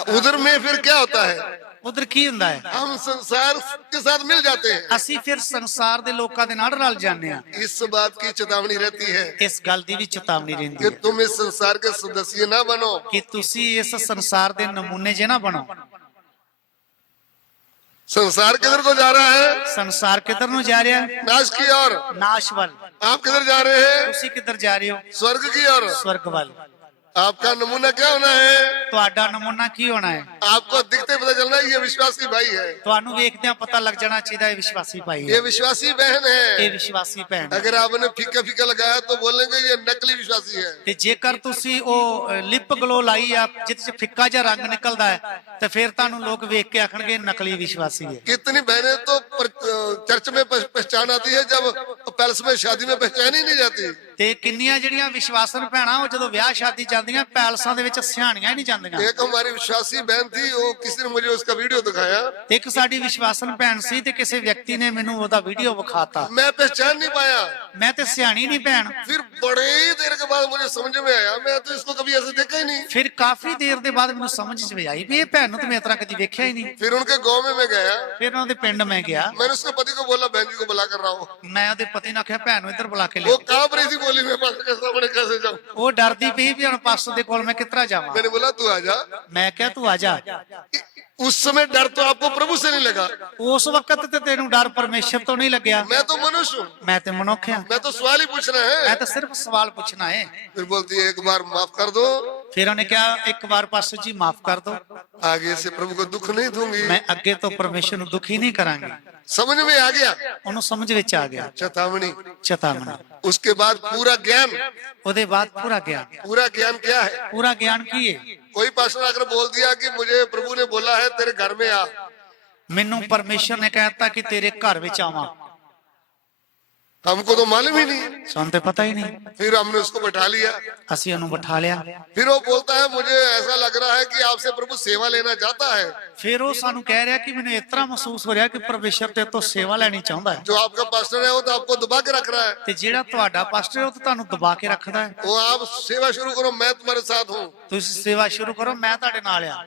उधर में फिर क्या होता है, ਉਧਰ ਕੀ ਹੁੰਦਾ ਹੈ? हम संसार के साथ मिल जाते हैं। ਅਸੀਂ ਫਿਰ ਸੰਸਾਰ ਦੇ ਲੋਕਾਂ ਦੇ ਨਾਲ ਰਲ ਜਾਂਦੇ ਆ। इस बात की चेतावनी रहती है ਇਸ ਗੱਲ ਦੀ ਵੀ ਚੇਤਾਵਨੀ ਰਹਿੰਦੀ कि ਹੈ तुम इस संसार के सदस्य ना बनो। ਕਿ ਤੁਸੀਂ ਇਸ ਸੰਸਾਰ ਦੇ ਨਮੂਨੇ ਜੇ ਨਾ ਬਣੋ। संसार किधर को जा रहा है, ਸੰਸਾਰ ਕਿੱਧਰ ਨੂੰ ਜਾ ਰਿਹਾ ਹੈ? नाश की ओर। ਨਾਸ਼ ਵੱਲ। आप किधर जा रहे हैं, ਤੁਸੀਂ ਕਿੱਧਰ ਜਾ ਰਹੇ ਹੋ? स्वर्ग की ओर। ਸਵਰਗ ਵੱਲ। आपका नमूना क्या होना है, ਤੁਹਾਡਾ ਨਮੂਨਾ ਕੀ ਹੋਣਾ ਹੈ? आपको दिखते पता चलना है ये विश्वासी भाई है, ਤੁਹਾਨੂੰ ਵੇਖਦਿਆਂ ਪਤਾ ਲੱਗ ਜਾਣਾ ਚਾਹੀਦਾ ਇਹ ਵਿਸ਼ਵਾਸੀ ਭਾਈ ये ਹੈ, विश्वासी बहन ਇਹ है। ਵਿਸ਼ਵਾਸੀ ਭੈਣ ਹੈ। अगर आपने फीका फीका लगाया तो बोलेंगे ये नकली विश्वासी है। ਤੇ ਜੇਕਰ ਤੁਸੀਂ ਉਹ ਲਿਪ ਗਲੋ ਲਾਈ ਆ ਜਿਸ ਚ ਫਿੱਕਾ ਜਿਹਾ ਰੰਗ ਨਿਕਲਦਾ ਹੈ ਤੇ ਫਿਰ ਤੁਹਾਨੂੰ ਲੋਕ ਵੇਖ ਕੇ ਆਖਣਗੇ ਨਕਲੀ ਵਿਸ਼ਵਾਸੀ ਹੈ। कितनी बहनें तो चर्च में पहचान आती है, जब पैलेस में शादी में पहचान ही नहीं जाती। ਤੇ ਕਿੰਨੀਆਂ ਜਿਹੜੀਆਂ ਵਿਸ਼ਵਾਸਨ ਭੈਣਾਂ ਉਹ ਜਦੋਂ ਵਿਆਹ ਸ਼ਾਦੀ ਜਾਂਦੀਆਂ ਪੈਲਸਾਂ ਦੇ ਵਿੱਚ ਸਿਆਣੀਆਂ ਹੀ ਨਹੀਂ ਜਾਂਦੀਆਂ। एक हमारी विश्वासी बहन थी, वो किसी ने मुझे उसका वीडियो दिखाया, ਤੇ ਇੱਕ ਸਾਡੀ ਵਿਸ਼ਵਾਸਨ ਭੈਣ ਸੀ ਤੇ ਕਿਸੇ ਵਿਅਕਤੀ ਨੇ ਮੈਨੂੰ ਉਹਦਾ ਵੀਡੀਓ ਵਿਖਾਤਾ। मैं पहचान नहीं पाया। ਮੈਂ ਤੇ ਸਿਆਣੀ ਨਹੀਂ ਭੈਣ। फिर बड़े ही देर के बाद मुझे समझ में आया, मैं तो इसको कभी ऐसे देखा ही नहीं। ਫਿਰ ਕਾਫੀ ਦੇਰ ਦੇ ਬਾਅਦ ਮੈਨੂੰ ਸਮਝ ਚ ਆਈ ਵੀ ਇਹ ਭੈਣ ਨੂੰ ਤੇ ਮੈਂ ਇਸ ਤਰ੍ਹਾਂ ਕਦੀ ਵੇਖਿਆ ਹੀ ਨਹੀਂ। फिर उनके गांव में मैं गया, ਫਿਰ ਉਹਨਾਂ ਦੇ ਪਿੰਡ ਮੈਂ ਗਿਆ। मैंने उसके पति को बोला बहन जी को बुला कर रहा हूँ। ਮੈਂ ਉਹਦੇ ਪਤੀ ਨੂੰ ਆਖਿਆ ਭੈਣ ਨੂੰ ਇੱਧਰ ਬੁਲਾ ਕੇ वो ਲਿਆ। कांप रही थी बोली में, ਉਹ ਡਰਦੀ ਪਈ ਵੀ ਹੁਣ ਪਾਸਟਰ ਦੇ ਕੋਲ ਮੈਂ ਕਿਤਰਾ ਜਾਵਾਂ। मैंने बोला तू आजा। ਮੈਂ ਕਿਹਾ ਤੂੰ ਆ ਜਾ। उस समय डर तो आपको प्रभु से नहीं लगा। ਉਸ ਵਕਤ ਤੇ ਤੈਨੂੰ ਡਰ ਪਰਮੇਸ਼ਰ ਤੋਂ ਨਹੀਂ ਲੱਗਿਆ। मैं तो मनुष्य हूँ, ਮੈਂ ਤੇ ਮਨੁੱਖ ਆ, मैं तो सवाल ही पूछना ਮੈਂ है। ਤਾਂ ਸਿਰਫ ਸਵਾਲ ਪੁੱਛਣਾ ਹੈ। फिर बोलती है एक बार माफ कर दो, ਫਿਰ ਉਹਨੇ ਕਿਹਾ ਇੱਕ ਵਾਰ ਪਾਸਟਰ ਜੀ ਮਾਫ ਕਰ ਦਿਓ, आगे से प्रभु को दुख नहीं दूंगी। ਮੈਂ ਅੱਗੇ ਤੋਂ ਪਰਮੇਸ਼ਰ ਨੂੰ ਦੁਖੀ ਨਹੀਂ ਕਰਾਂਗੀ। समझ में आ गया ਉਹਨੂੰ ਸਮਝ ਵਿੱਚ ਆ ਗਿਆ चेतावनी। ਚੇਤਾਵਨੀ। उसके बाद पूरा ज्ञान, ਉਹਦੇ ਬਾਅਦ ਪੂਰਾ ਗਿਆਨ। पूरा ज्ञान क्या है? ਪੂਰਾ ਗਿਆਨ ਕੀ ਹੈ? कोई पास्टर आकर बोल दिया कि मुझे प्रभु ने बोला है तेरे घर में आ, ਮੈਨੂੰ ਪਰਮੇਸ਼ਰ ਨੇ ਕਹਿਤਾ ਕਿ ਤੇਰੇ ਘਰ ਵਿੱਚ ਆਵਾਂ। हमको तो मालूम ही नहीं। ਸਾਨੂੰ ਤੇ ਪਤਾ ਹੀ ਨਹੀਂ। फिर हमने उसको बैठा लिया। ਅਸੀਂ ਉਹਨੂੰ ਬਿਠਾ ਲਿਆ। फिर वो बोलता है मुझे ऐसा लग रहा है कि आपसे प्रभु सेवा लेना चाहता है। ਫਿਰ ਉਹ ਸਾਨੂੰ ਕਹਿ ਰਿਹਾ ਕਿ ਮੈਨੂੰ ਇਸ ਤਰ੍ਹਾਂ ਮਹਿਸੂਸ ਹੋ ਰਿਹਾ ਕਿ ਪਰਮੇਸ਼ਰ ਤੇ ਤੋਂ ਸੇਵਾ ਲੈਣੀ ਚਾਹੁੰਦਾ ਹੈ। जो आपका पास्टर है वो तो आपको दबा के रख रहा है। ਤੇ ਜਿਹੜਾ ਤੁਹਾਡਾ ਪਾਸਟਰ ਹੈ ਉਹ ਤਾਂ ਤੁਹਾਨੂੰ ਦਬਾ ਕੇ ਰੱਖਦਾ ਹੈ। वो आप सेवा शुरू करो, मैं तुम्हारे साथ हूँ। ਤੁਸੀਂ ਸੇਵਾ ਸ਼ੁਰੂ ਕਰੋ, ਮੈਂ ਤੁਹਾਡੇ ਨਾਲ ਆ।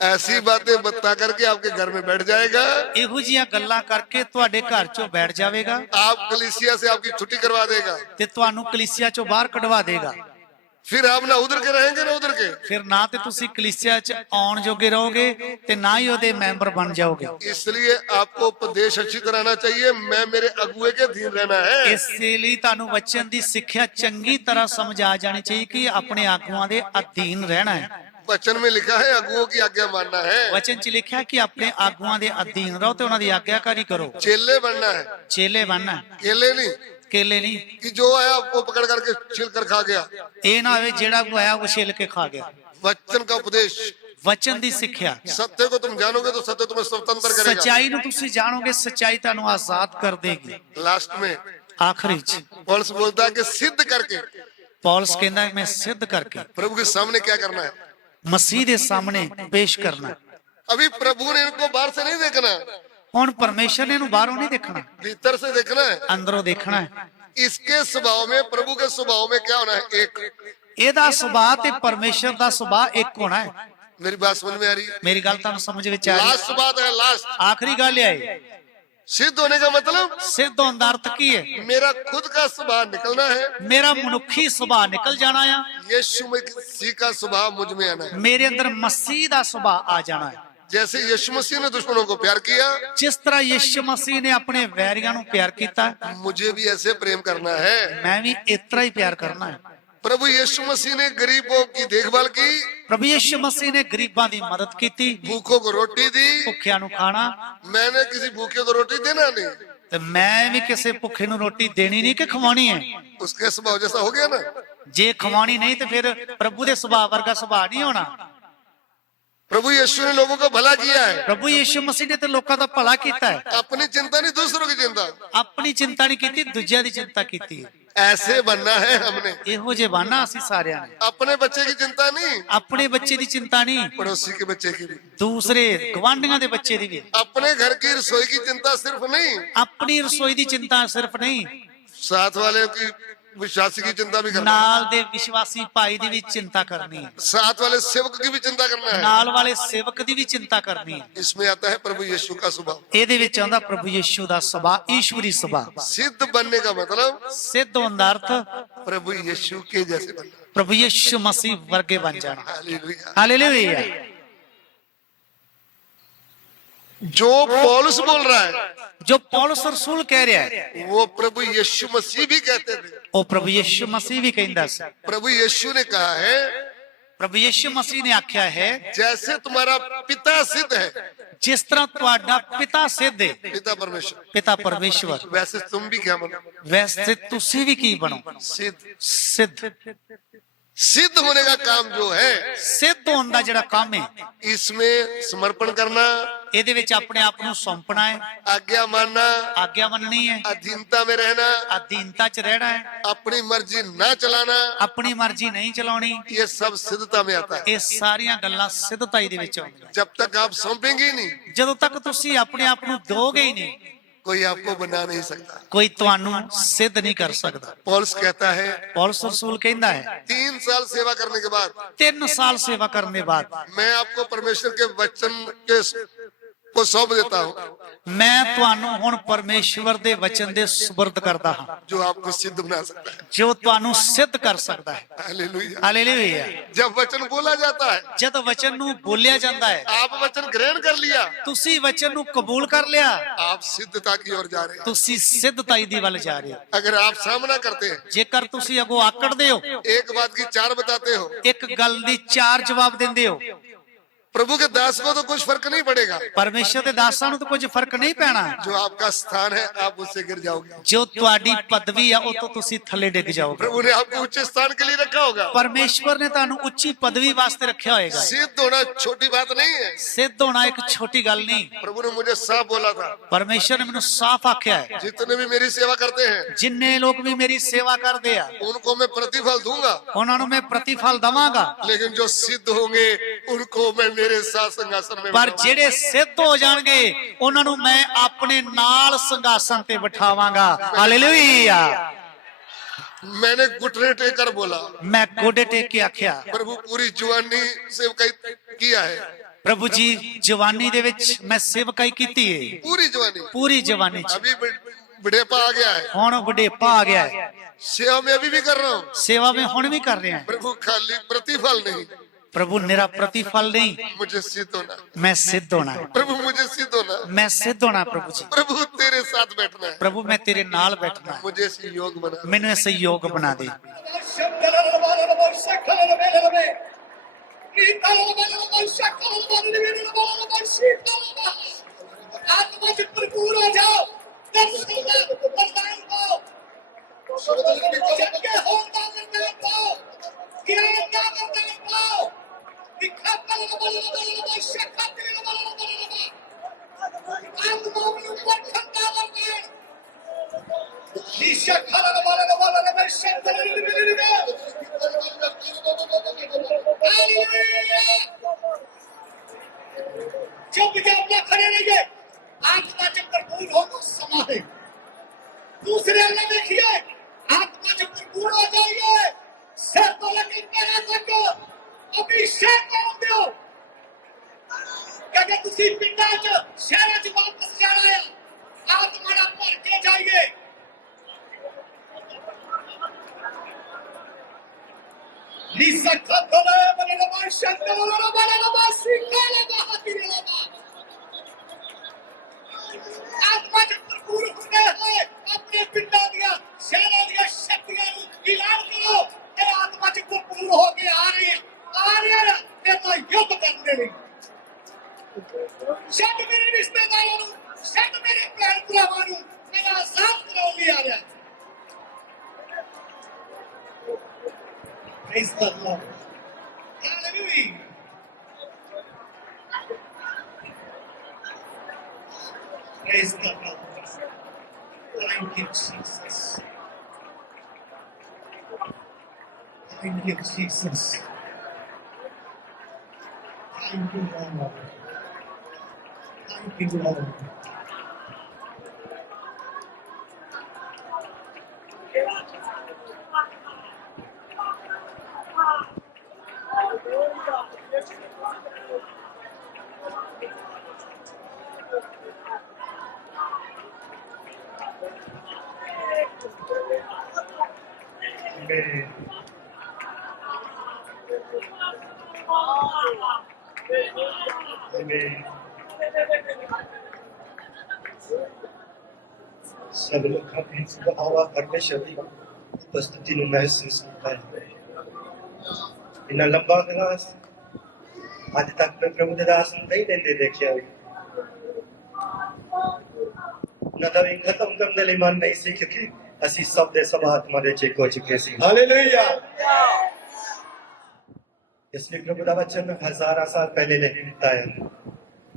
ऐसी बातें बता करके आपके घर में बैठ जाएगा। ਇਹੋ ਜਿਹੀਆਂ ਗੱਲਾਂ ਕਰਕੇ ਤੁਹਾਡੇ ਘਰ ਚੋਂ ਬੈਠ ਜਾਵੇਗਾ आप कलीसिया से आपकी छुट्टी करवा देगा। ਤੇ ਤੁਹਾਨੂੰ ਕਲੀਸਿਆ ਚੋਂ ਬਾਹਰ ਕਢਵਾ ਦੇਗਾ। फिर आप ना उधर के रहेंगे ना उधर के। ਫਿਰ ਨਾ ਤੇ ਤੁਸੀਂ ਕਲੀਸਿਆ ਚ ਆਉਣ ਜੋਗੇ ਰਹੋਗੇ ਤੇ ਨਾ ਹੀ ਉਹਦੇ ਮੈਂਬਰ ਬਣ ਜਾਓਗੇ। इसलिए आपको उपदेश अच्छी तरह आना चाहिए। मैं मेरे अगुए के अधीन रहना है। ਇਸੇ ਲਈ ਤੁਹਾਨੂੰ ਵਚਨ ਦੀ ਸਿੱਖਿਆ ਚੰਗੀ ਤਰ੍ਹਾਂ ਸਮਝ ਆ ਜਾਣੀ ਚਾਹੀਦੀ ਕਿ ਆਪਣੇ ਆਗੂਆਂ ਦੇ ਅਧੀਨ ਰਹਿਣਾ ਹੈ। वचन में लिखा है अगुओं की आज्ञा मानना है। ਵਚਨ ਚ ਲਿਖਿਆ ਕਿ ਆਪਣੇ ਆਗੂਆਂ ਦੇ ਅਧੀਨ ਰਹੋ ਤੇ ਉਹਨਾਂ ਦੀ ਆਗਿਆਕਾਰੀ ਕਰੋ। चेले बनना है, ਚੇਲੇ ਬਣਨਾ, केले नहीं ਕੇਲੇ नहीं। कि जो आया वो पकड़ करके छिल कर खा गया। ਇਹ ਨਾ ਹੋਵੇ ਜਿਹੜਾ ਕੋ ਆਇਆ ਉਹ ਛਿਲ ਕੇ ਖਾ ਗਿਆ। वचन का उपदेश, ਵਚਨ ਦੀ ਸਿੱਖਿਆ। सत्य को तुम जानोगे तो सत्य तुम्हें स्वतंत्र करेगा। ਸਚਾਈ ਨੂੰ ਤੁਸੀਂ ਜਾਣੋਗੇ, ਸਚਾਈ ਤੁਹਾਨੂੰ ਆਜ਼ਾਦ ਕਰ ਦੇਗੀ। लास्ट में ਆਖਰੀ ਚ पौलुस बोलता है कि सिद्ध करके, ਪੌਲਸ ਕਹਿੰਦਾ ਮੈਂ ਸਿੱਧ ਕਰਕੇ प्रभु के सामने क्या करना है। ਮਸੀਹ ਦੇ ਸਾਹਮਣੇ ਪੇਸ਼ ਕਰਨਾ। अभी प्रभु ने इनको बाहर से नहीं देखना, ਹੁਣ ਪਰਮੇਸ਼ਰ ਨੇ ਇਹਨੂੰ ਬਾਹਰੋਂ ਨਹੀਂ ਦੇਖਣਾ, भीतर से देखना है। ਅੰਦਰੋਂ ਦੇਖਣਾ ਹੈ। इसके स्वभाव में, प्रभु के स्वभाव में क्या होना है? एक। ਇਹਦਾ ਸੁਭਾਅ ਤੇ ਪਰਮੇਸ਼ਰ ਦਾ ਸੁਭਾਅ ਇੱਕ ਹੋਣਾ ਹੈ। मेरी बात समझ में आ रही है? ਮੇਰੀ ਗੱਲ ਤੁਹਾਨੂੰ ਸਮਝ ਵਿੱਚ ਆ ਰਹੀ ਹੈ? लास्ट बात है, लास्ट। ਆਖਰੀ ਗੱਲ ਹੈ सिद्ध होने का मतलब ਸਿੱਧ ਹੋਣ ਦਾ ਅਰਥ ਕੀ ਹੈ? मेरा खुद का स्वभाव निकलना है। ਮੇਰਾ ਮਨੁੱਖੀ ਸੁਭਾਅ ਨਿਕਲ ਜਾਣਾ ਆ। यीशु मसीह का स्वभाव मुझ में आना है। ਮੇਰੇ ਅੰਦਰ ਮਸੀਹ ਦਾ ਸੁਭਾਅ ਆ ਜਾਣਾ ਹੈ। जैसे यीशु मसीह ने दुश्मनों को प्यार किया, ਜਿਸ ਤਰ੍ਹਾਂ ਯਿਸੂ ਮਸੀਹ ਨੇ ਆਪਣੇ ਵੈਰੀਆਂ ਨੂੰ ਪਿਆਰ ਕੀਤਾ, मुझे भी ऐसे प्रेम करना है। ਮੈਂ ਵੀ ਇਸ ਤਰ੍ਹਾਂ ਹੀ ਪਿਆਰ ਕਰਨਾ ਹੈ। प्रभु यीशु मसीह ने गरीबों की देखभाल की, ਪ੍ਰਭੂ ਯਿਸੂ ਮਸੀਹ ਨੇ ਗਰੀਬਾਂ ਦੀ ਮਦਦ ਕੀਤੀ, भूखों को रोटी दी। ਭੁੱਖਿਆਂ ਨੂੰ ਖਾਣਾ। मैंने किसी भूखे को रोटी देना नहीं। ਤੇ ਮੈਂ ਵੀ ਕਿਸੇ ਭੁੱਖੇ ਨੂੰ ਰੋਟੀ ਦੇਣੀ ਨਹੀਂ ਕਿ ਖਵਾਉਣੀ ਹੈ। उसके स्वभाव जैसा हो गया ना। ਜੇ ਖਵਾਉਣੀ ਨਹੀਂ ਤੇ ਫਿਰ ਪ੍ਰਭੂ ਦੇ ਸੁਭਾਅ ਵਰਗਾ ਸੁਭਾਅ ਨਹੀਂ ਹੋਣਾ। प्रभु यीशु ने लोगों का भला किया है। ਪ੍ਰਭੂ ਯਿਸੂ ਮਸੀਹ ਨੇ ਤੇ ਲੋਕਾਂ ਦਾ ਭਲਾ ਕੀਤਾ ਹੈ। अपनी चिंता नहीं, दूसरों की चिंता। ਆਪਣੀ ਚਿੰਤਾ ਨਹੀਂ ਕੀਤੀ, ਦੂਜਿਆਂ ਦੀ ਚਿੰਤਾ ਕੀਤੀ ਹੈ। ऐसे बनना है हमने। ਇਹੋ ਜਿਹੇ ਬਾਨਾ ਅਸੀਂ ਸਾਰਿਆਂ ਨੇ। अपने बच्चे की चिंता नहीं, ਆਪਣੇ ਬੱਚੇ ਦੀ ਚਿੰਤਾ ਨਹੀਂ, पड़ोसी के बच्चे की भी। ਦੂਸਰੇ ਗਵਾਂਢੀਆਂ ਦੇ ਬੱਚੇ ਦੀ ਵੀ। अपने घर की रसोई की चिंता सिर्फ नहीं, ਆਪਣੀ ਰਸੋਈ ਦੀ ਚਿੰਤਾ ਸਿਰਫ ਨਹੀਂ, साथ वाले की विश्वासी की चिंता भी करना है। ਨਾਲ ਦੇ ਵਿਸ਼ਵਾਸੀ ਭਾਈ ਦੀ ਵੀ ਚਿੰਤਾ ਕਰਨੀ ਹੈ। साथ वाले सेवक की भी चिंता करना है। ਨਾਲ ਵਾਲੇ ਸੇਵਕ ਦੀ ਵੀ ਚਿੰਤਾ ਕਰਨੀ ਹੈ। इसमें आता है प्रभु यीशु का स्वभाव। ਇਹਦੇ ਵਿੱਚ ਆਉਂਦਾ ਪ੍ਰਭੂ ਯਿਸੂ ਦਾ ਸੁਭਾਅ, ਈਸ਼ਵਰੀ ਸੁਭਾਅ। सिद्ध बनने का मतलब ਸਿੱਧ ਹੋਣ ਦਾ ਅਰਥ प्रभु यीशु के जैसे बनना। ਪ੍ਰਭੂ ਯਿਸੂ ਮਸੀਹ ਵਰਗੇ ਬਣ ਜਾਣਾ। हालेलुया। ਹਾਲੇਲੂਇਆ। जो पौलुस बोल रहा है ਜੋ ਪੌਲਸ ਰਸੂਲ ਕਹਿ ਰਿਹਾ ਹੈ, वो प्रभु यीशु मसीह भी कहते थे। ਉਹ ਪ੍ਰਭੂ ਯਿਸੂ ਮਸੀਹ ਵੀ ਕਹਿੰਦਾ ਸੀ। प्रभु यीशु ने कहा है ਪ੍ਰਭੂ ਯਿਸੂ ਮਸੀਹ ਨੇ ਆਖਿਆ ਹੈ, जैसे तुम्हारा पिता सिद्ध है, ਜਿਸ ਤਰ੍ਹਾਂ ਤੁਹਾਡਾ ਪਿਤਾ ਸਿੱਧ ਹੈ, पिता परमेश्वर, ਪਿਤਾ ਪਰਮੇਸ਼ਵਰ, वैसे तुम भी क्या बनो? ਵੈਸੇ ਤੁਸੀਂ ਵੀ ਕੀ ਬਣੋ? सिद्ध। ਸਿੱਧ। सिद्ध होने का काम जो है, ਸਿੱਧ ਹੋਣ ਦਾ ਜਿਹੜਾ ਕੰਮ ਹੈ, इसमें समर्पण करना, ਇਹਦੇ ਵਿੱਚ ਆਪਣੇ ਆਪ ਨੂੰ ਸੌਂਪਣਾ ਹੈ, आज्ञा मानना, ਆਗਿਆ ਮੰਨਣੀ ਹੈ, अधीनता में रहना, ਅਧੀਨਤਾ 'ਚ ਰਹਿਣਾ ਹੈ, अपनी मर्जी ना चलाना, ਆਪਣੀ ਮਰਜ਼ੀ ਨਹੀਂ ਚਲਾਉਣੀ। ये सब सिद्धता में आता है। ਇਹ ਸਾਰੀਆਂ ਗੱਲਾਂ ਸਿੱਧਤਾਈ ਦੇ ਵਿੱਚ ਆਉਂਦੀਆਂ। जब तक आप सौंपेंगे ही नहीं, ਜਦੋਂ ਤੱਕ ਤੁਸੀਂ ਆਪਣੇ ਆਪ ਨੂੰ ਦੋਗੇ ਹੀ ਨਹੀਂ, कोई आपको बना नहीं सकता। ਕੋਈ ਤੁਹਾਨੂੰ ਸਿੱਧ ਨਹੀਂ ਕਰ ਸਕਦਾ। पौलुस कहता है ਪੌਲਸ ਰਸੂਲ ਕਹਿੰਦਾ ਹੈ, 3 साल सेवा करने के बाद 3 ਸਾਲ ਸੇਵਾ ਕਰਨ ਦੇ ਬਾਅਦ मैं आपको परमेश्वर के वचन के को सौंप देता हूँ, मैं ਤੁਹਾਨੂੰ ਹੁਣ ਪਰਮੇਸ਼ਵਰ ਦੇ ਵਚਨ ਦੇ ਸੁਪਰਦ ਕਰਦਾ ਹਾਂ जो आपको सिद्ध बना सकता है। ਜੋ ਤੁਹਾਨੂੰ ਸਿੱਧ ਕਰ ਸਕਦਾ ਹੈ। हालेलुया। ਹਾਲੇਲੂਇਆ। जब वचन बोला जाता है, ਜਦ ਵਚਨ ਨੂੰ ਬੋਲਿਆ ਜਾਂਦਾ ਹੈ, आप वचन ग्रहण कर लिया, ਤੁਸੀਂ ਵਚਨ ਨੂੰ ਕਬੂਲ ਕਰ ਲਿਆ, आप सिद्धता की ओर जा रहे हैं। ਤੁਸੀਂ ਸਿੱਧਤਾਈ ਦੀ ਵੱਲ ਜਾ ਰਹੇ ਹੋ। अगर आप सामना करते हैं, ਜੇਕਰ ਤੁਸੀਂ ਅੱਗੋਂ ਆਕੜਦੇ ਹੋ, एक बात की चार बताते हो, ਇੱਕ ਗੱਲ ਦੀ ਚਾਰ ਜਵਾਬ ਦਿੰਦੇ ਹੋ, प्रभु के दास को तो कुछ फर्क नहीं पड़ेगा। ਪਰਮੇਸ਼ਰ ਦੇ ਦਾਸਾਂ ਨੂੰ ਤਾਂ ਕੁਝ ਫਰਕ ਨਹੀਂ ਪੈਣਾ। जो आपका स्थान है, आप उससे गिर जाओगे। ਜੋ ਤੁਹਾਡੀ ਪਦਵੀ ਆ ਉਹ ਤੋਂ ਤੁਸੀਂ ਥੱਲੇ ਡਿੱਗ ਜਾਓਗੇ। प्रभु ने आपको उच्च स्थान के लिए रखा होगा। ਪਰਮੇਸ਼ਵਰ ਨੇ ਤੁਹਾਨੂੰ ਉੱਚੀ ਪਦਵੀ ਵਾਸਤੇ ਰੱਖਿਆ ਹੋਏਗਾ। सिद्ध होना छोटी बात नहीं है। ਸਿੱਧ ਹੋਣਾ ਇੱਕ ਛੋਟੀ ਗੱਲ ਨਹੀਂ। प्रभु ने मुझे साफ बोला था, ਪਰਮੇਸ਼ਰ ਨੇ ਮੈਨੂੰ ਸਾਫ਼ ਆਖਿਆ ਹੈ, जितने भी मेरी सेवा करते हैं, ਜਿੰਨੇ ਲੋਕ ਵੀ ਮੇਰੀ ਸੇਵਾ ਕਰਦੇ ਆ उनको मैं प्रतिफल दूंगा, ਉਹਨਾਂ ਨੂੰ ਮੈਂ ਪ੍ਰਤੀਫਲ ਦਵਾਂਗਾ। लेकिन जो सिद्ध होंगे उनको मैं मेरे साथ सिंहासन में ਪਰ बिठाऊंगा। ਜਿਹੜੇ ਸਿੱਧ ਹੋ ਜਾਣਗੇ ਉਹਨਾਂ ਨੂੰ ਮੈਂ ਆਪਣੇ ਨਾਲ ਸਿੰਘਾਸਨ ਤੇ ਬਿਠਾਵਾਂਗਾ। ਹਾਲੇਲੂਇਆ। मैंने घुटने टेक कर बोला, ਮੈਂ ਗੋਡੇ ਟੇਕ ਕੇ ਆਖਿਆ, प्रभु पूरी जवानी से किया है, ਪ੍ਰਭੂ ਜੀ ਜਵਾਨੀ ਦੇ ਵਿੱਚ ਮੈਂ ਸੇਵਕਾਈ ਕੀਤੀ ਹੈ, पूरी जवानी। ਪੂਰੀ ਜਵਾਨੀ ਚ। अभी बुढ़ेपा आ गया है, ਹੁਣ ਬੁਢੇਪਾ ਆ ਗਿਆ ਹੈ, सेवा में अभी भी कर रहा हूँ। ਸੇਵਾ ਮੈਂ ਹੁਣ ਵੀ ਕਰ ਰਿਹਾ। प्रभु खाली प्रतिफल नहीं, ਪ੍ਰਭੂ ਮੇਰਾ ਪ੍ਰਤੀਫਲ ਨਹੀਂ, मुझे सिद्ध होना। ਮੈਂ ਸਿੱਧ ਹੋਣਾ ਹੈ। प्रभु मुझे सिद्ध होना, ਮੈਂ ਸਿੱਧ ਹੋਣਾ ਪ੍ਰਭੂ ਜੀ। प्रभु तेरे साथ बैठना है, ਪ੍ਰਭੂ ਮੈਂ ਤੇਰੇ ਨਾਲ ਬੈਠਣਾ ਹੈ। मुझे सहयोग बना। ਮੈਨੂੰ ਇਹ ਸਹਿਯੋਗ ਬਣਾ ਦੇ। भरपूर हो जाओ, चुपचाप ना खड़े रहिए, आत्मा जब भरपूर हो तो समाधि। दूसरे अल्लाह देखिए, आत्मा जब भरपूर हो जाइए, सिर तो लगे पैर तक अभिषेक कर दो। कहते तुसी पिंडा च शहर च वापस जाना है, आत्मा ना भर के जाइए। लीसा खतरे बने लबा शंकर बने लबा सिकाले बहाती लबा। आत्मा जब भरपूर हो गए हैं, अपने पिंडा दिया शहर दिया शक्तियां ऐलान करो, ये आत्मा जब भरपूर हो के आ रही है ना, तेरा युद्ध करने नहीं। शब्द मेरे रिश्तेदारों, शब्द मेरे प्यार पुरावानों, मेरा साथ करोगे आ रहा है। Praise the Lord. Hallelujah. Praise the Lord. Thank you, Jesus. Thank you, Jesus. Thank you, Lord. Thank you, Lord. Amen. Amen. सब लोग अपनी हवा परमेश्वर की उपस्थिति में महसूस करता है। इतना लंबा क्लास आज तक मैं प्रभु दास नहीं लेते देखिए न तभी खत्म करने लिए मन नहीं सी क्योंकि ਅਸੀਂ ਸਭ ਦੇ ਸਭ ਆਤਮਾ ਦੇ ਚੇਕ ਹੋ ਚੁੱਕੇ ਸੀ। ਹਾਲੇਲੂਇਆ। ਇਸ ਲਈ ਪ੍ਰਭੂ ਦਾ ਵਚਨ ਹਜ਼ਾਰਾਂ ਸਾਲ ਪਹਿਲੇ ਲਿਖ ਦਿੱਤਾ ਹੈ,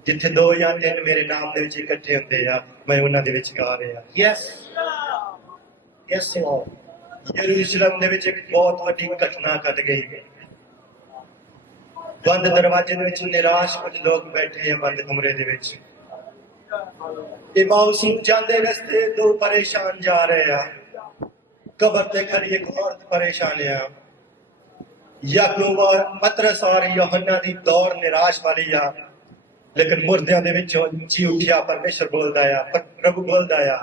ਜਿੱਥੇ 2 ਜਾਂ 3 ਮੇਰੇ ਨਾਮ ਦੇ ਵਿੱਚ ਇਕੱਠੇ ਹੁੰਦੇ ਆ, ਮੈਂ ਉਹਨਾਂ ਦੇ ਵਿੱਚ ਗਾ ਰਿਹਾ। Yes yes Lord. ਯਰੂਸ਼ਲਮ ਦੇ ਵਿੱਚ ਇੱਕ ਬਹੁਤ ਵੱਡੀ ਘਟਨਾ ਘਟ ਗਈ। ਬੰਦ ਦਰਵਾਜ਼ੇ ਦੇ ਵਿੱਚ ਨਿਰਾਸ਼ ਕੁਝ ਲੋਕ ਬੈਠੇ ਆ ਬੰਦ ਕਮਰੇ ਦੇ ਵਿੱਚ। इमाउस जाते रस्ते 2 परेशान जा रहे हैं। कब्र ते खड़ी एक औरत परेशान है। याकूब और पतरस और यूहन्ना दी दौड़ निराश वाली है। लेकिन मुर्दियां दे विचों जी उठिया परमेश्वर बोलदा आ, प्रभु बोलदा आ,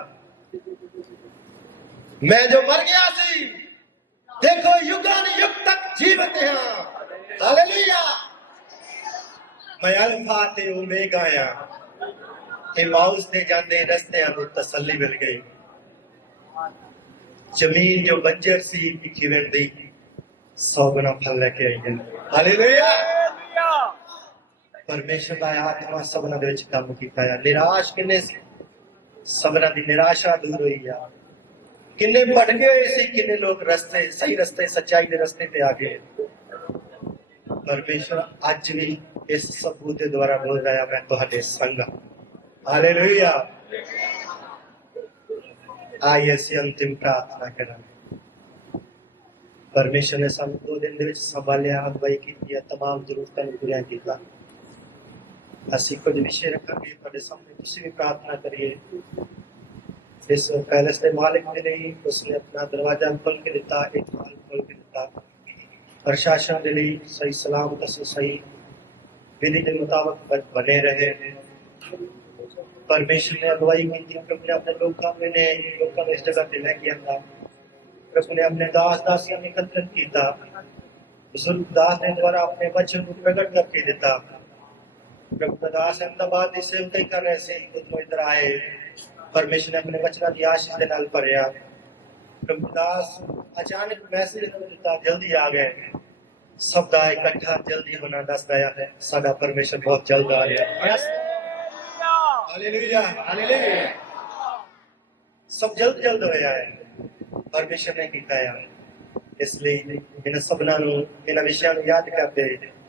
मैं जो मर गया सी देखो युगान युग तक जीवित हां। हालेलुया। मैं अल्फा ते ओमेगा आ। एमाउस ते जांदे रस्तियां नूं तसल्ली मिल गई। जमीन जो बंजर सी भीखी वेंदी 100 गुना फल लेके आई है। हालेलुया। परमेश्वर दा आत्मा सबना दे विच काम कीता है। निराश किन्ने सी, सबना दी निराशा दूर हुई है। किन्ने भटके होए सी, किन्ने लोग रस्ते सही रस्ते सच्चाई दे रस्ते पे आ गए। परमेश्वर आज भी इस सबूत के द्वारा बोल रहा है, मैं तुहाडे संग हां। हालेलुया। आइए असीं अंतिम प्रार्थना करें। परमेश्वर ने सानू 2 दिन दे विच संभालिया, अगवाई की, तमाम जरूरतां नूं पूरा कीता। असीं कुछ विषय रखांगे तुहाडे सामने, तुसीं भी प्रार्थना करिए। इस पैलेस के मालिक ने नहीं, उसने अपना दरवाजा खोल के दिता, एक हाल खोल के दिता। प्रशासन के लिए सही सलामत असीं सही विधि के मुताबिक बने रहे। परमेश्वर ने अगवाई की, प्रभु ने अपने लोगों ने इस जगह पे लेके आंदा। प्रभु ने अपने दास दासियों ने एकत्रित किया। बुजुर्ग दास ने द्वारा अपने वचन को प्रकट करके दिता। प्रभु दास अहमदाबाद की सेवकाई कर रहे थे, खुद इधर आए। परमेश्वर ने अपने वचन की आशीष के नाल भरिया। प्रभु दास अचानक मैसेज दिता, जल्दी आ गए। सब दा इकट्ठा जल्दी होना दस दया है। साडा परमेश्वर बहुत जल्द आ रहा है। Hallelujah, hallelujah. सब जल्द जल्द होया है, परमेश्वर ने कीता है। इसलिए इन सबना नूं इन विषयां नूं याद करते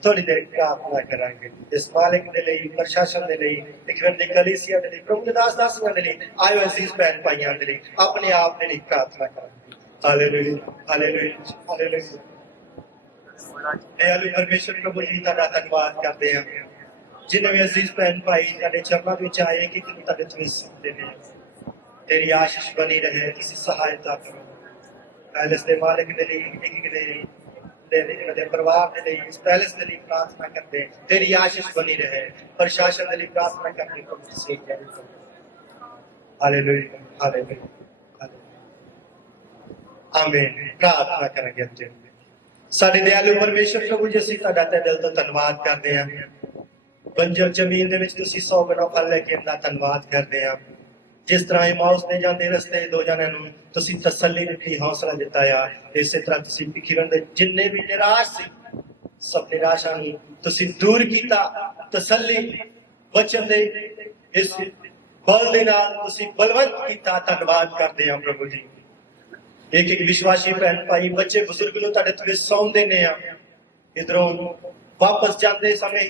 थोड़ी देर प्रार्थना करांगे। इस मालिक दे लई, प्रशासन दे लई, इकरम दी कलीसिया दे लई, प्रभु दे दास दासियां दे लई, आयो अजीज भैन भाइयां दे लई, अपने आप दे लई प्रार्थना करांगे। Hallelujah, hallelujah, hallelujah. दयालु परमेश्वर प्रभु जी दा धन्यवाद करते हैं। जिन्हें भी अजीज भैन भाई तेरे चरणों विच आए कि तुम तेरे चरण सुनते ने, तेरी आशीष बनी रहे, किसी सहायता करो। पैलेस दे मालिक दे लई, दे परिवार दे लई, इस पैलेस दे लई प्रार्थना करते, तेरी आशीष बनी रहे। प्रशासन दे लई प्रार्थना करते, प्रभु से करो। Hallelujah, hallelujah, hallelujah. आमीन। प्रार्थना करेंगे अंतिम। साडे दयालु परमेश्वर प्रभु जी, असीं तुहाडा तहे दिल तो धन्यवाद करते हैं। बंजर जमीन दे विच तुसीं 100 गुना फल लेके आंदा, धन्यवाद करते हैं। जिस तरह इमाउस ने जाते रस्ते 2 जणिਆਂ ਨੂੰ ਤੁਸੀਂ तसल्ली ਦਿੱਤੀ, हौसला ਦਿੱਤਾ ਆ, ਇਸੇ ਤਰ੍ਹਾਂ ਤੁਸੀਂ ਭਿਖੀਵੰਦ ਦੇ ਜਿੰਨੇ ਵੀ ਨਿਰਾਸ਼ ਸੀ, ਸਭ ਨਿਰਾਸ਼ਾ ਨੂੰ ਤੁਸੀਂ ਦੂਰ ਕੀਤਾ। तसल्ली ਬਚਨ ਦੇ ਇਸ ਬਲ ਦੇ ਨਾਲ ਤੁਸੀਂ ਬਲਵੰਤ ਕੀਤਾ। ਧੰਨਵਾਦ ਕਰਦੇ ਹਾਂ ਪ੍ਰਭੂ ਜੀ। एक एक विश्वासी भैन भाई बच्चे बुजुर्ग ਨੂੰ ਤੁਹਾਡੇ ਤੇ ਸੌਂਦੇ ਨੇ ਆ। इधरों वापस जाते समय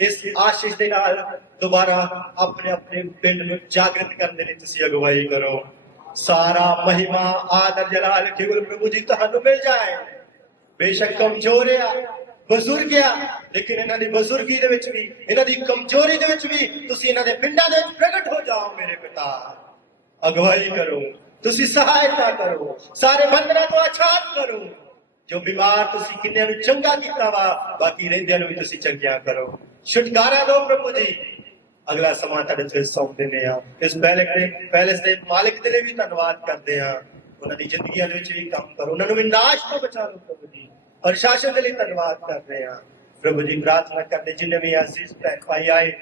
इस आशीष के नाल दोबारा अपने अपने पिंड में जागृत करने लिए तुसी अगवाई करो। सारा महिमा आदर जलाल केवल प्रभु जी तुहानू मिल जाए। बेशक कमजोर आ, बुजुर्ग आ, लेकिन इन्हां दी बुजुर्गी दे विच भी, इन्हां दी कमजोरी दे विच भी तुसी इन्हां दे पिंडां दे प्रगट हो जाओ। मेरे पिता अगवाई करो, तुसी सहायता करो, सारे बंधनां तो आजाद करो। जो बीमार तुसी किन्ने नूं चंगा कीता वा, बाकी रहिंदियां नूं भी तुसी चंगिया करो। छुटकारा दो प्रभु जी। अगला समा तुहाडे ते सौंप दिंदे आ। इस पैलेस दे मालिक दे लई भी धन्नवाद करदे आ। उन्हां दी जिंदगियां दे विच भी काम करो, उन्हां नूं भी नाश तो बचा लो प्रभु जी। प्रशासन दे लई धन्नवाद करदे आ प्रभु जी। प्रार्थना करदे जिन्ने भी अजीज भैन भाई आए,